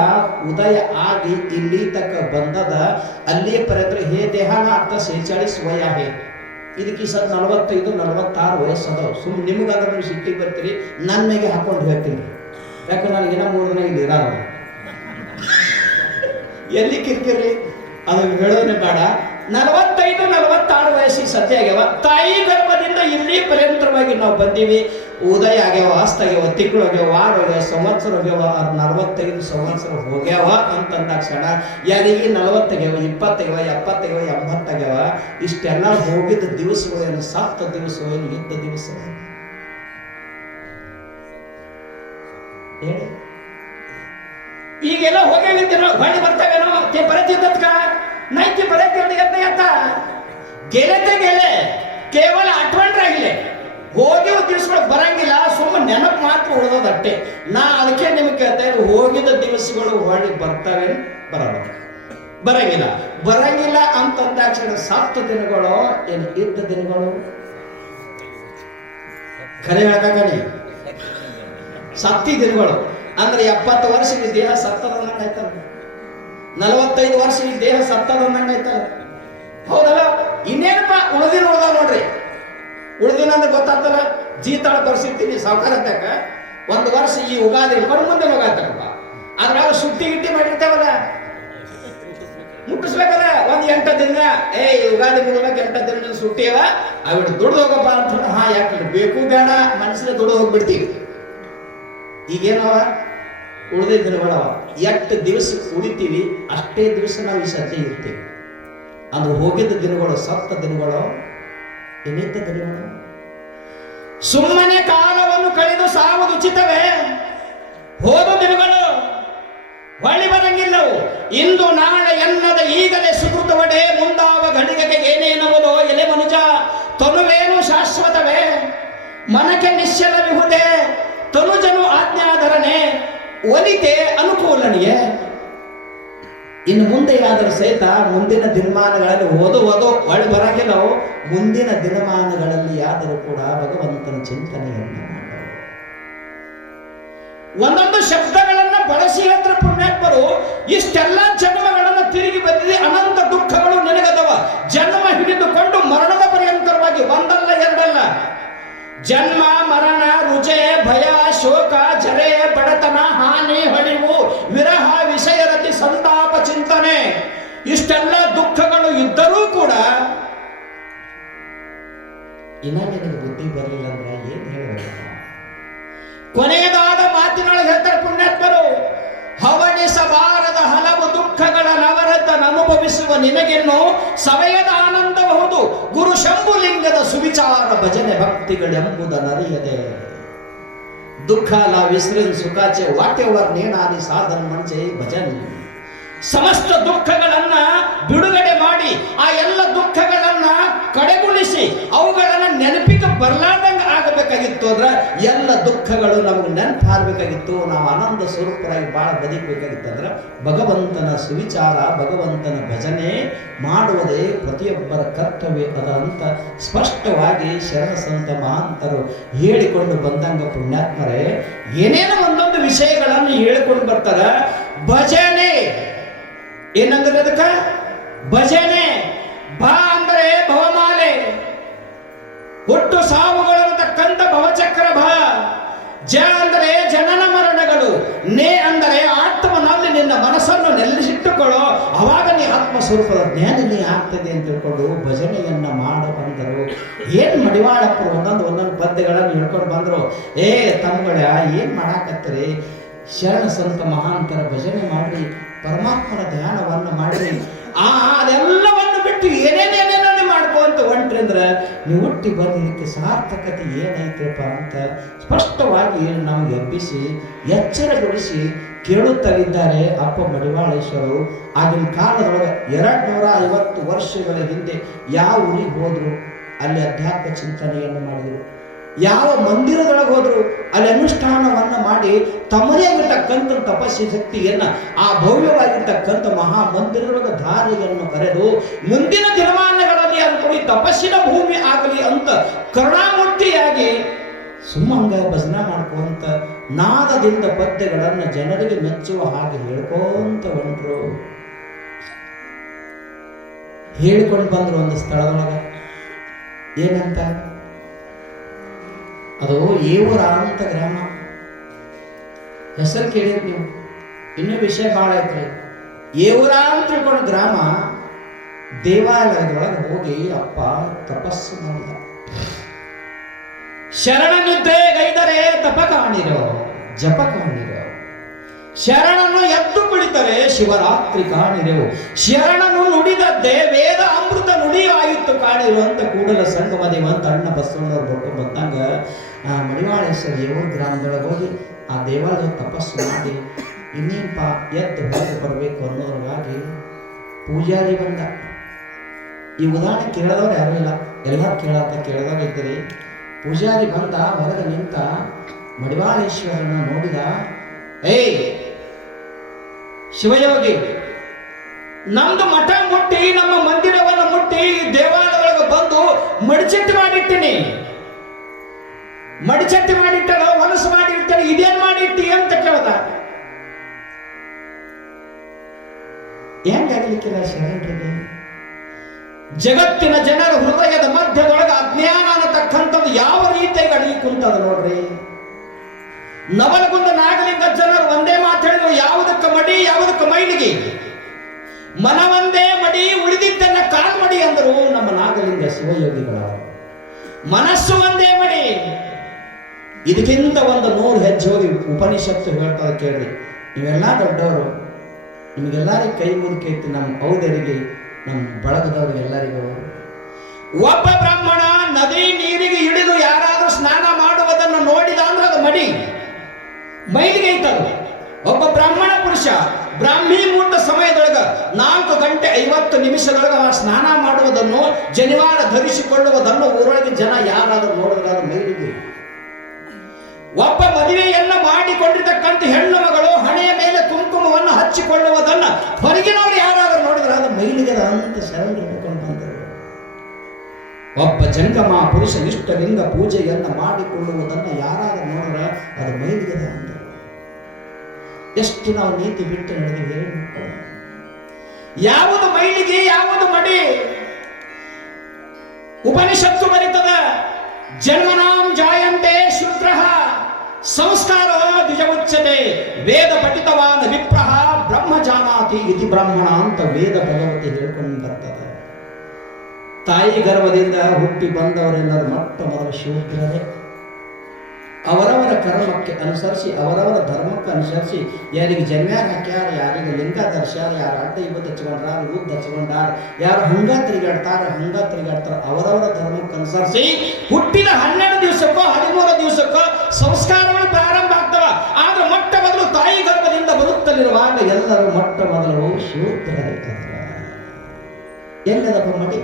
ಉದಯ ಆಗಿ ಇಲ್ಲಿ ತಕ್ಕ ಬಂದದ, ಅಲ್ಲಿಯ ಪರ್ಯಂತ ಹೇ ದೇಹನ ಅರ್ಥ 46 ವಯ ಹೇ. ಇದಕ್ಕೆ ಈ ಸದ್ 45-46 ವಯಸ್ಸದವು. ಸುಮ್ಮನೆ ನಿಮಗಾದ್ರೆ ನೀವು ಸಿಟ್ಟಿಗೆ ಬರ್ತೀರಿ, ನನ್ನ ಮೇಲೆ ಹಾಕೊಂಡು ಹೇಳ್ತೀನಿ. ಯಾಕಂದ್ರೆ ನನಗೇನ 3 ದಿನ ಇಲ್ಲಿ ಇರೋಣ, ಎಲ್ಲಿ ಕಿರ್ಕಿರ್ಲಿ ಅದು ಹೇಳೋದೇ ಬೇಡ. 45-46 ವಯಸ್ಸಿಗೆ ಸದ್ಯ ಆಗ್ಯಾವ. ತಾಯಿ ಗರ್ಭದಿಂದ ಇಲ್ಲಿ ಪರ್ಯಂತರವಾಗಿ ನಾವು ಬಂದೀವಿ. ಉದಯ ಆಗ್ಯಾವ, ಅಸ್ತ ಆಗ್ಯಾವ, ತಿಂಗಳು ಆಗ್ಯಾವ, ವಾರ ಆಗ್ಯಾವ, ಸಂವತ್ಸರ ಆಗ್ಯಾವ. 45 ಸಂವತ್ಸರ ಹೋಗ್ಯಾವ ಅಂತಂದಾಕ್ಷಣ ಯಾರಿಗೆ 40 ಆಗ್ಯಾವ, 20 ಆಗ್ಯಾವ, 70 ಆಗ್ಯಾವ, 80 ಆಗ್ಯಾವ. ಇಷ್ಟೆಲ್ಲ ಹೋಗಿದ್ದ ದಿವಸಗಳು ಏನು ಸತ್ತ ದಿವಸಗಳು ಏನು ಯುದ್ಧ ದಿವಸ ಹೇಳಿ. ಈಗೆಲ್ಲ ಹೋಗಿದ್ದ ಹೊಳ್ಳಿ ಬರ್ತಾವೇನೋ ಬರತಿದ್ದಕ್ಕ ನೈತಿ ಬರತ್ತೆ ಎತ್ತ ಗೆಲೆ ಕೇವಲ ಅಟ್ವಂಡ್ರಾಗಿಲ್ಲ, ಹೋಗಿ ದಿವಸಗಳು ಬರಂಗಿಲ್ಲ, ಸುಮ್ಮನೆ ನೆನಪು ಮಾತ್ರ ಉಳಿದೋದಟ್ಟೆ. ನಾ ಅದಕ್ಕೆ ನಿಮ್ಗೆ ಕೇಳ್ತಾ ಇದ್ರು, ಹೋಗಿದ್ದ ದಿವಸಗಳು ಹೊಳ್ಳಿ ಬರ್ತವೆ ಬರಂಗಿಲ್ಲ ಅಂತಂದಾಕ್ಷಣ ಸತ್ತ ದಿನಗಳು ಏನು ಇದ್ದ ದಿನಗಳು ಖರೆ ಹೇಳಕಣಿ ಸತ್ತಿ ದಿನಗಳು ಅಂದ್ರೆ 70 ವರ್ಷ ಈ ದೇಹ ಸತ್ತದಂದಂಗ ಆಯ್ತಲ್ಲ, 45 ವರ್ಷ ಈ ದೇಹ ಸತ್ತದಂದಂಗ ಆಯ್ತಲ್ಲ, ಹೌದಲ್ಲ? ಇನ್ನೇನಪ್ಪ ಉಳಿದಿನ ನೋಡ್ರಿ. ಉಳಿದಿನ ಅಂದ್ರೆ ಗೊತ್ತಾಗ್ತಲ್ಲ, ಜೀತಾಳ ಬರ್ಸಿರ್ತೀನಿ ಸಾವುಕಾರ ಅಂತಾಕ 1 ವರ್ಷ ಈ ಉಗಾದಿ ಹಿಡ್ಕೊಂಡು ಮುಂದೆ ಹೋಗಾತಪ್ಪ. ಅದ್ರಾಗ ಸುಟ್ಟಿ ಗಿಟ್ಟಿ ಮಾಡಿರ್ತೇವಲ್ಲ, ಮುಟ್ಟಿಸ್ಬೇಕಲ್ಲ 8 ದಿನ. ಯುಗಾದಿ ಮುಗಿದ್ಬೇಕು 8 ದಿನ ಸುಟ್ಟಿ ಅವ, ಅವಿಡ ದುಡ್ದು ಹೋಗಪ್ಪ ಅಂತ. ಹಾ ಯಾಕೆ ಬೇಕು ಬೇಡ ಮನಸ್ಸಿನ ದುಡ್ಡು ಹೋಗ್ಬಿಡ್ತೀವಿ. ಈಗೇನವ ಉಳಿದ ದಿನಗಳವ, 8 ದಿವಸ ಉಳಿತೀವಿ, ಅಷ್ಟೇ ದಿವಸ ನಾವು ಈ ಸದ್ಯ ಇರ್ತೀವಿ. ಅಂದ್ರೆ ಹೋಗಿದ್ದ ದಿನಗಳು ಸತ್ತ ದಿನಗಳು ಏನಿದ್ದ ದಿನಗಳು. ಸುಮ್ಮನೆ ಕಾಲವನ್ನು ಕಳೆದು ಸಾವುದು ಉಚಿತವೇ? ಹೋದ ದಿನಗಳು ಹೊಳ್ಳಿ ಬರಂಗಿಲ್ಲವು. ಇಂದು ನಾಳೆ ಎನ್ನದ ಈಗಲೇ ಸುಕೃತವಡೆ, ಮುಂದಾವ ಘಳಿಗೆಗೆ ಏನೇನುವುದೋ ಎಲೆ ಮನುಜ. ತನುವೇನು ಶಾಶ್ವತವೇ, ಮನಕ್ಕೆ ನಿಶ್ಚಲವಿಹುದೇ, ತನುಜನು ಆಜ್ಞಾಧರನೆ, ಒಲಿತೆ ಅನುಕೂಲನಿಯೇ. ಇನ್ನು ಮುಂದೆ ಆದರೂ ಸಹಿತ ಮುಂದಿನ ದಿನಮಾನಗಳಲ್ಲಿ ಓದು ಒಳ್ಳೆ ಬರಂಗಿಲ್ಲ. ಮುಂದಿನ ದಿನಮಾನಗಳಲ್ಲಿ ಆದರೂ ಕೂಡ ಭಗವಂತನ ಚಿಂತನೆಯನ್ನು ಮಾಡು. ಒಂದೊಂದು ಶಬ್ದಗಳನ್ನ ಬಳಸಿ ಹತ್ರ ಪುಣ್ಯಾತ್ಮರು ಇಷ್ಟೆಲ್ಲ ಜನ್ಮಗಳನ್ನು ತಿರುಗಿ ಬಂದಿದೆ. ಅನಂತ ದುಃಖಗಳು ನಿನಗದವ. ಜನ್ಮ ಹಿಡಿದುಕೊಂಡು ಮರಣದ ಪರ್ಯಂತರವಾಗಿ ಒಂದಲ್ಲ ಎರಡಲ್ಲ. ಜನ್ಮ ಮರಣ, ರುಜೆ, ಭಯ, ಶೋಕ, ಜರೆ, ಬಡತನ, ಹಾನಿ, ಹಳಿವು, ವಿರಹ, ವಿಷಯರತಿ, ಸಂತಾಪ, ಚಿಂತನೆ, ಇಷ್ಟೆಲ್ಲ ದುಃಖಗಳು ಇದ್ದರೂ ಕೂಡ ಇನ್ನ ನಿನಗೆ ಬುದ್ಧಿ ಬರಲಿಲ್ಲ ಅಂದ್ರೆ ಏನ್ ಹೇಳಬೇಕು? ಕೊನೆಯದಾದ ಮಾತಿನೊಳಗೆ ಹೇಳ್ತಾರೆ ಪುಣ್ಯಾತ್ಮರು, ಹವಣಿಸಬಾರದ ಹಲವು ದುಃಖಗಳ ನವರತನ ಅನುಭವಿಸುವ ನಿನಗೆನ್ನು ಸವಯದ ಆನಂದಬಹುದು. ಗುರು ಶಂಭುಲಿಂಗದ ಸುವಿಚಾರ ಭಜನೆ ಭಕ್ತಿಗಳೆಂಬುದನ್ನರಿಯದೆ. दुःख आला विसरून सुखाचे वाटेवर नेणारी साधन म्हणजे भजन. ಸಮಸ್ತ ದುಃಖಗಳನ್ನ ಬಿಡುಗಡೆ ಮಾಡಿ ಆ ಎಲ್ಲ ದುಃಖಗಳನ್ನ ಕಡೆಗುಣಿಸಿ ಅವುಗಳನ್ನ ನೆನಪಿಗೆ ಬರ್ಲಾರ್ದಂಗ ಆಗಬೇಕಾಗಿತ್ತು. ಅಂದ್ರೆ ಎಲ್ಲ ದುಃಖಗಳು ನಮಗೆ ನೆನಪಾಗಬೇಕಾಗಿತ್ತು. ನಾವು ಆನಂದ ಸ್ವರೂಪರಾಗಿ ಬಾಳ ಬದುಕಬೇಕಾಗಿತ್ತು. ಅಂದ್ರೆ ಭಗವಂತನ ಸುವಿಚಾರ, ಭಗವಂತನ ಭಜನೆ ಮಾಡುವುದೇ ಪ್ರತಿಯೊಬ್ಬರ ಕರ್ತವ್ಯ ಅದ ಅಂತ ಸ್ಪಷ್ಟವಾಗಿ ಶರಣ ಸಂತ ಮಹಾಂತರು ಹೇಳಿಕೊಂಡು ಬಂದಂಗ ಪುಣ್ಯಾತ್ಮರೇ ಏನೇನೋ ಒಂದೊಂದು ವಿಷಯಗಳನ್ನು ಹೇಳಿಕೊಂಡು ಬರ್ತಾರ. ಭಜನೆ ಏನಂದ್ರೆ ಅದಕ್ಕ ಭಜನೆ. ಭ ಅಂದರೆ ಭವಮಾಲೆ, ಹುಟ್ಟು ಸಾವುಗಳನ್ನತಕ್ಕಂಥ ಭವಚಕ್ರ ಭ. ಜ ಅಂದರೆ ಜನನ ಮರಣಗಳು. ನೇ ಅಂದರೆ ಆತ್ಮನಲ್ಲಿ ನಿನ್ನ ಮನಸ್ಸನ್ನು ನೆಲೆಸಿಟ್ಟುಕೊಳ್ಳೋ, ಅವಾಗ ನೀ ಆತ್ಮಸ್ವರೂಪದ ಜ್ಞಾನ ನೀ ಆಗ್ತದೆ ಅಂತ ತಿಳ್ಕೊಂಡು ಭಜನೆಯನ್ನ ಮಾಡು ಅಂದರು. ಏನ್ ಮಡಿವಾಳಪ್ಪರು ಒಂದೊಂದು ಪದ್ಯಗಳನ್ನು ಹೇಳ್ಕೊಂಡು ಬಂದ್ರು. ತಮ್ಮಗಳ ಏನ್ ಮಾಡಾಕತ್ತರಿ, ಶರಣ ಸಂತ ಮಹಾಂತರ ಭಜನೆ ಮಾಡಿ ಪರಮಾತ್ಮನ ಧ್ಯಾನವನ್ನು ಮಾಡಿ ಅದೆಲ್ಲವನ್ನು ಬಿಟ್ಟು ಏನೇನೇನೇನೋ ಮಾಡ್ಕೊಂತ ಹೊಂಟ್ರಿ ಅಂದ್ರೆ ನೀವು ಹುಟ್ಟಿ ಬಂದಿದ್ದಕ್ಕೆ ಸಾರ್ಥಕತೆ ಏನೈತ್ರಪ್ಪ ಅಂತ ಸ್ಪಷ್ಟವಾಗಿ ನಮಗೆ ಎಬ್ಬಿಸಿ ಎಚ್ಚರಗೊಳಿಸಿ ಕೇಳುತ್ತಲಿದ್ದಾರೆ ಅಪ್ಪ ಮಡಿವಾಳೇಶ್ವರರು. ಆಗಿನ ಕಾಲದೊಳಗೆ 250 ವರ್ಷಗಳ ಹಿಂದೆ ಯಾವ ಊರಿಗೆ ಹೋದ್ರು ಅಲ್ಲಿ ಅಧ್ಯಾತ್ಮ ಚಿಂತನೆಯನ್ನು ಮಾಡಿದರು, ಯಾವ ಮಂದಿರದೊಳಗೆ ಹೋದ್ರು ಅಲ್ಲಿ ಅನುಷ್ಠಾನವನ್ನ ಮಾಡಿ ತಮ್ಮದೇ ಆಗಿರ್ತಕ್ಕಂಥ ತಪಸ್ಸಿ ಶಕ್ತಿಯನ್ನ ಆ ಭವ್ಯವಾಗಿರ್ತಕ್ಕಂಥ ಮಹಾ ಮಂದಿರದೊಳಗೆ ಧಾರೆಯನ್ನು ಕರೆದು ಮುಂದಿನ ದಿನಮಾನಗಳಲ್ಲಿ ಅನ್ಕೊಳ್ಳಿ ತಪಸ್ಸಿನ ಭೂಮಿ ಆಗಲಿ ಅಂತ ಕರುಣಾಮೂರ್ತಿಯಾಗಿ ಸುಮ್ಮಂಗ ಭಜನಾ ಮಾಡ್ಕೊಂತ ನಾದದಿಂದ ಪದ್ಯಗಳನ್ನು ಜನರಿಗೆ ಮೆಚ್ಚುವ ಹಾಗೆ ಹೇಳ್ಕೊಂತ ಹೊಂಟ್ರು. ಹೇಳ್ಕೊಂಡು ಬಂದ್ರು ಒಂದು ಸ್ಥಳದೊಳಗೆ. ಏನಂತ? ಅದು ಏವೂರ ಅಂತ ಗ್ರಾಮ. ಹೆಸರು ಕೇಳಿದ್ರಿ ನೀವು? ಇನ್ನೂ ವಿಷಯ ಬಹಳ ಐತ್ರಿ. ಏವೂರ ಅಂತ ತಿಳ್ಕೊಂಡು ಗ್ರಾಮ. ದೇವಾಲಯದೊಳಗೆ ಹೋಗಿ ಅಪ್ಪ ತಪಸ್ಸು ಮಾಡಿದ. ಶರಣ ನಿದ್ರೆ ಗೈದರೆ ತಪ ಕಾಣಿರೋ, ಜಪ ಕಾಣಿರೋ. ಶರಣನು ಎದ್ದು ಕುಳಿತರೆ ಶಿವರಾತ್ರಿ ಕಾಣಿರೆವು. ಶರಣನು ನುಡಿದದ್ದೇ ವೇದ ಅಮೃತ ನುಡಿಯಾಯಿತು ಕಾಣಿರುವಂತ ಕೂಡಲ ಸಂಗಮ ದೇವಂತ ಅಣ್ಣ ಬಸವಣ್ಣವ್ರು ಕೊಟ್ಟು ಬಂದಂಗ ಮಡಿವಾಳೇಶ್ವರ ದೇವರ ಗ್ರಾಮದೊಳಗೆ ಹೋಗಿ ಆ ದೇವಾಲಯ ತಪಸ್ಸು ಮಾಡಿ ಇನ್ನೇನಪ್ಪ ಎದ್ದು ಹೊರಗೆ ಬರಬೇಕು ಅನ್ನೋದ್ರಗಾಗಿ ಪೂಜಾರಿ ಬಂದ. ಈ ಉದಾಹರಣೆ ಕೇಳಿದವ್ರು ಯಾರು ಇಲ್ಲ, ಎಲ್ಲರೂ ಕೇಳಿದವ್ರು ಇದ್ದೀರಿ. ಪೂಜಾರಿ ಬಂದ, ಹೊರಗೆ ನಿಂತ ಮಡಿವಾಳೇಶ್ವರನ ನೋಡಿದ. ಶಿವಯೋಗಿ, ನಮ್ದು ಮಠ ಮುಟ್ಟಿ ನಮ್ಮ ಮಂದಿರವನ್ನು ಮುಟ್ಟಿ ದೇವಾಲಯದೊಳಗೆ ಬಂದು ಮಡಿಚಟ್ಟಿ ಮಾಡಿಟ್ಟಿನಿ. ಮಡಿಚಟ್ಟಿ ಮಾಡಿಟ್ಟಲ್ಲ, ಹೊಲಸು ಮಾಡಿರ್ತಾರೆ, ಇದೇನ್ ಮಾಡಿಟ್ಟಿ ಅಂತ ಕೇಳ್ದ. ಹೆಂಗಾಗಲಿಕ್ಕಿಲ್ಲ ಶರಣರಿಗೆ? ಜಗತ್ತಿನ ಜನರ ಹೃದಯದ ಮಧ್ಯದೊಳಗೆ ಅಜ್ಞಾನ ಅನ್ನತಕ್ಕಂಥದ್ದು ಯಾವ ರೀತಿಯಾಗಿ ಅಡಗಿ ಕುಂತದ ನೋಡ್ರಿ. ನವಲಗುಂದ ನಾಗಲಿಂಗ ಜನರು ಒಂದೇ ಮಾತು ಹೇಳಿದ್ರು, ಯಾವುದಕ್ಕೆ ಮಡಿ ಯಾವುದಕ್ಕೆ ಮೈಲಿಗೆ. ಮನವೊಂದೇ ಮಡಿ ಉಳಿದಿದ್ದನ್ನ ಕಾಲ್ಮಡಿ ಅಂದರು ನಮ್ಮ ನಾಗಲಿಂಗ ಶಿವಯೋಗಿಗಳ. ಮನಸ್ಸು ಒಂದೇ ಮಡಿ. ಇದಕ್ಕಿಂತ ಒಂದು 100 ಹೆಜ್ಜೆ ಹೋಗಿ ಉಪನಿಷತ್ತು ಹೇಳ್ತಾರೆ ಕೇಳಿ. ನೀವೆಲ್ಲ ದೊಡ್ಡವರು, ನಿಮಗೆಲ್ಲರಿಗೂ ಕೈ ಮುಗಿಕೈತಿ, ನಮ್ಮ ಔದರಿಗೆ ನಮ್ಮ ಬಳಗದವ್ರಿಗೆ ಎಲ್ಲರಿಗೂ. ಒಬ್ಬ ಬ್ರಾಹ್ಮಣ ನದಿ ನೀರಿಗೆ ಇಳಿದು ಯಾರಾದ್ರೂ ಸ್ನಾನ ಮಾಡುವುದನ್ನು ನೋಡಿದ ಅಂದ್ರೆ ಅದು ಮಡಿ, ಮೈಲಿಗೆ ಐತದು. ಒಬ್ಬ ಬ್ರಾಹ್ಮಣ ಪುರುಷ ಬ್ರಾಹ್ಮಿ ಮುಹೂರ್ತ ಸಮಯದೊಳಗ 4 ಗಂಟೆ 50 ನಿಮಿಷದೊಳಗ ಸ್ನಾನ ಮಾಡುವುದನ್ನು, ಜನಿವಾರ ಧರಿಸಿಕೊಳ್ಳುವುದನ್ನು ಊರೊಳಗೆ ಜನ ಯಾರಾದರೂ ನೋಡಿದ್ರೆ ಅದು ಮೈಲಿಗೆ. ಒಬ್ಬ ಮದುವೆಯನ್ನ ಮಾಡಿಕೊಂಡಿರ್ತಕ್ಕಂಥ ಹೆಣ್ಣು ಮಗಳು ಹಣೆಯ ಮೇಲೆ ಕುಂಕುಮವನ್ನು ಹಚ್ಚಿಕೊಳ್ಳುವುದನ್ನ ಹೊರಗಿನವರು ಯಾರಾದರೂ ನೋಡಿದ್ರೆ ಅದು ಮೈಲಿಗೆದ ಅಂತ ಶರಣರು ಹಿಡ್ಕೊಂಡು ಬಂದರು. ಒಬ್ಬ ಜಂಗಮ ಪುರುಷ ಇಷ್ಟಲಿಂಗ ಪೂಜೆಯನ್ನ ಮಾಡಿಕೊಳ್ಳುವುದನ್ನು ಯಾರಾದರೂ ನೋಡಿದ್ರೆ ಅದು ಮೈಲಿಗೆದ ಅಂದರು. ಎಷ್ಟು ನಾವು ನೀತಿ ಬಿಟ್ಟು ನಡೆದು ಹೇಳಿ ಯಾವುದು ಮೈಲಿಗೆ ಯಾವುದು ಮಡಿ? ಉಪನಿಷತ್ತು ಬರೀತದ, ಜನ್ಮನಾಂ ಜಾಯಂತೆ ಶೂದ್ರಃ ಸಂಸ್ಕಾರ ದ್ವಿಜವುಚ್ಯತೆ ವೇದ ಪಠಿತವಾದ ವಿಪ್ರಹ ಬ್ರಹ್ಮ ಜಾನಾತಿ ಇತಿ ಬ್ರಾಹ್ಮಣ ಅಂತ ವೇದ ಭಗವತಿ ಹೇಳ್ಕೊಂಡು ಬರ್ತದೆ. ತಾಯಿ ಗರ್ಭದಿಂದ ಹುಟ್ಟಿ ಬಂದವರೆಲ್ಲರೂ ಮೊಟ್ಟ ಮೊದಲು ಶೂದ್ರರೇ. ಅವರವರ ಕರ್ಮಕ್ಕೆ ಅನುಸರಿಸಿ, ಅವರವರ ಧರ್ಮಕ್ಕೆ ಅನುಸರಿಸಿ ಯಾರಿಗೆ ಜನ್ಮ್ಯಾರ ಹಾಕ್ಯಾರ, ಯಾರಿಗೆ ಲಿಂಗ ಧರಿಸ್ಯಾರ, ಯಾರು ಅಡ್ಡ ಇಬ್ಬತ್ತು ಹಚ್ಕೊಂಡ್ರಾರ, ಉದ್ದ ಹಚ್ಕೊಂಡಾರ, ಯಾರು ಹಂಗ ತಿರುಗಾಡ್ತಾರ, ಅವರವರ ಧರ್ಮಕ್ಕೆ ಅನುಸರಿಸಿ ಹುಟ್ಟಿದ 12 ದಿವಸಕ್ಕೋ 13 ದಿವಸಕ್ಕೋ ಸಂಸ್ಕಾರಗಳು ಪ್ರಾರಂಭ ಆಗ್ತವ. ಆದ್ರೆ ಮೊಟ್ಟ ಮೊದಲು ತಾಯಿ ಗರ್ಭದಿಂದ ಬದುಕುತ್ತಲಿರುವಾಗ ಎಲ್ಲರೂ ಮೊಟ್ಟ ಮೊದಲು ಶೂದ್ರರಾಗಿದ್ದಾರೆ. ಎಲ್ಲದಪ್ಪ ಮಡಿ?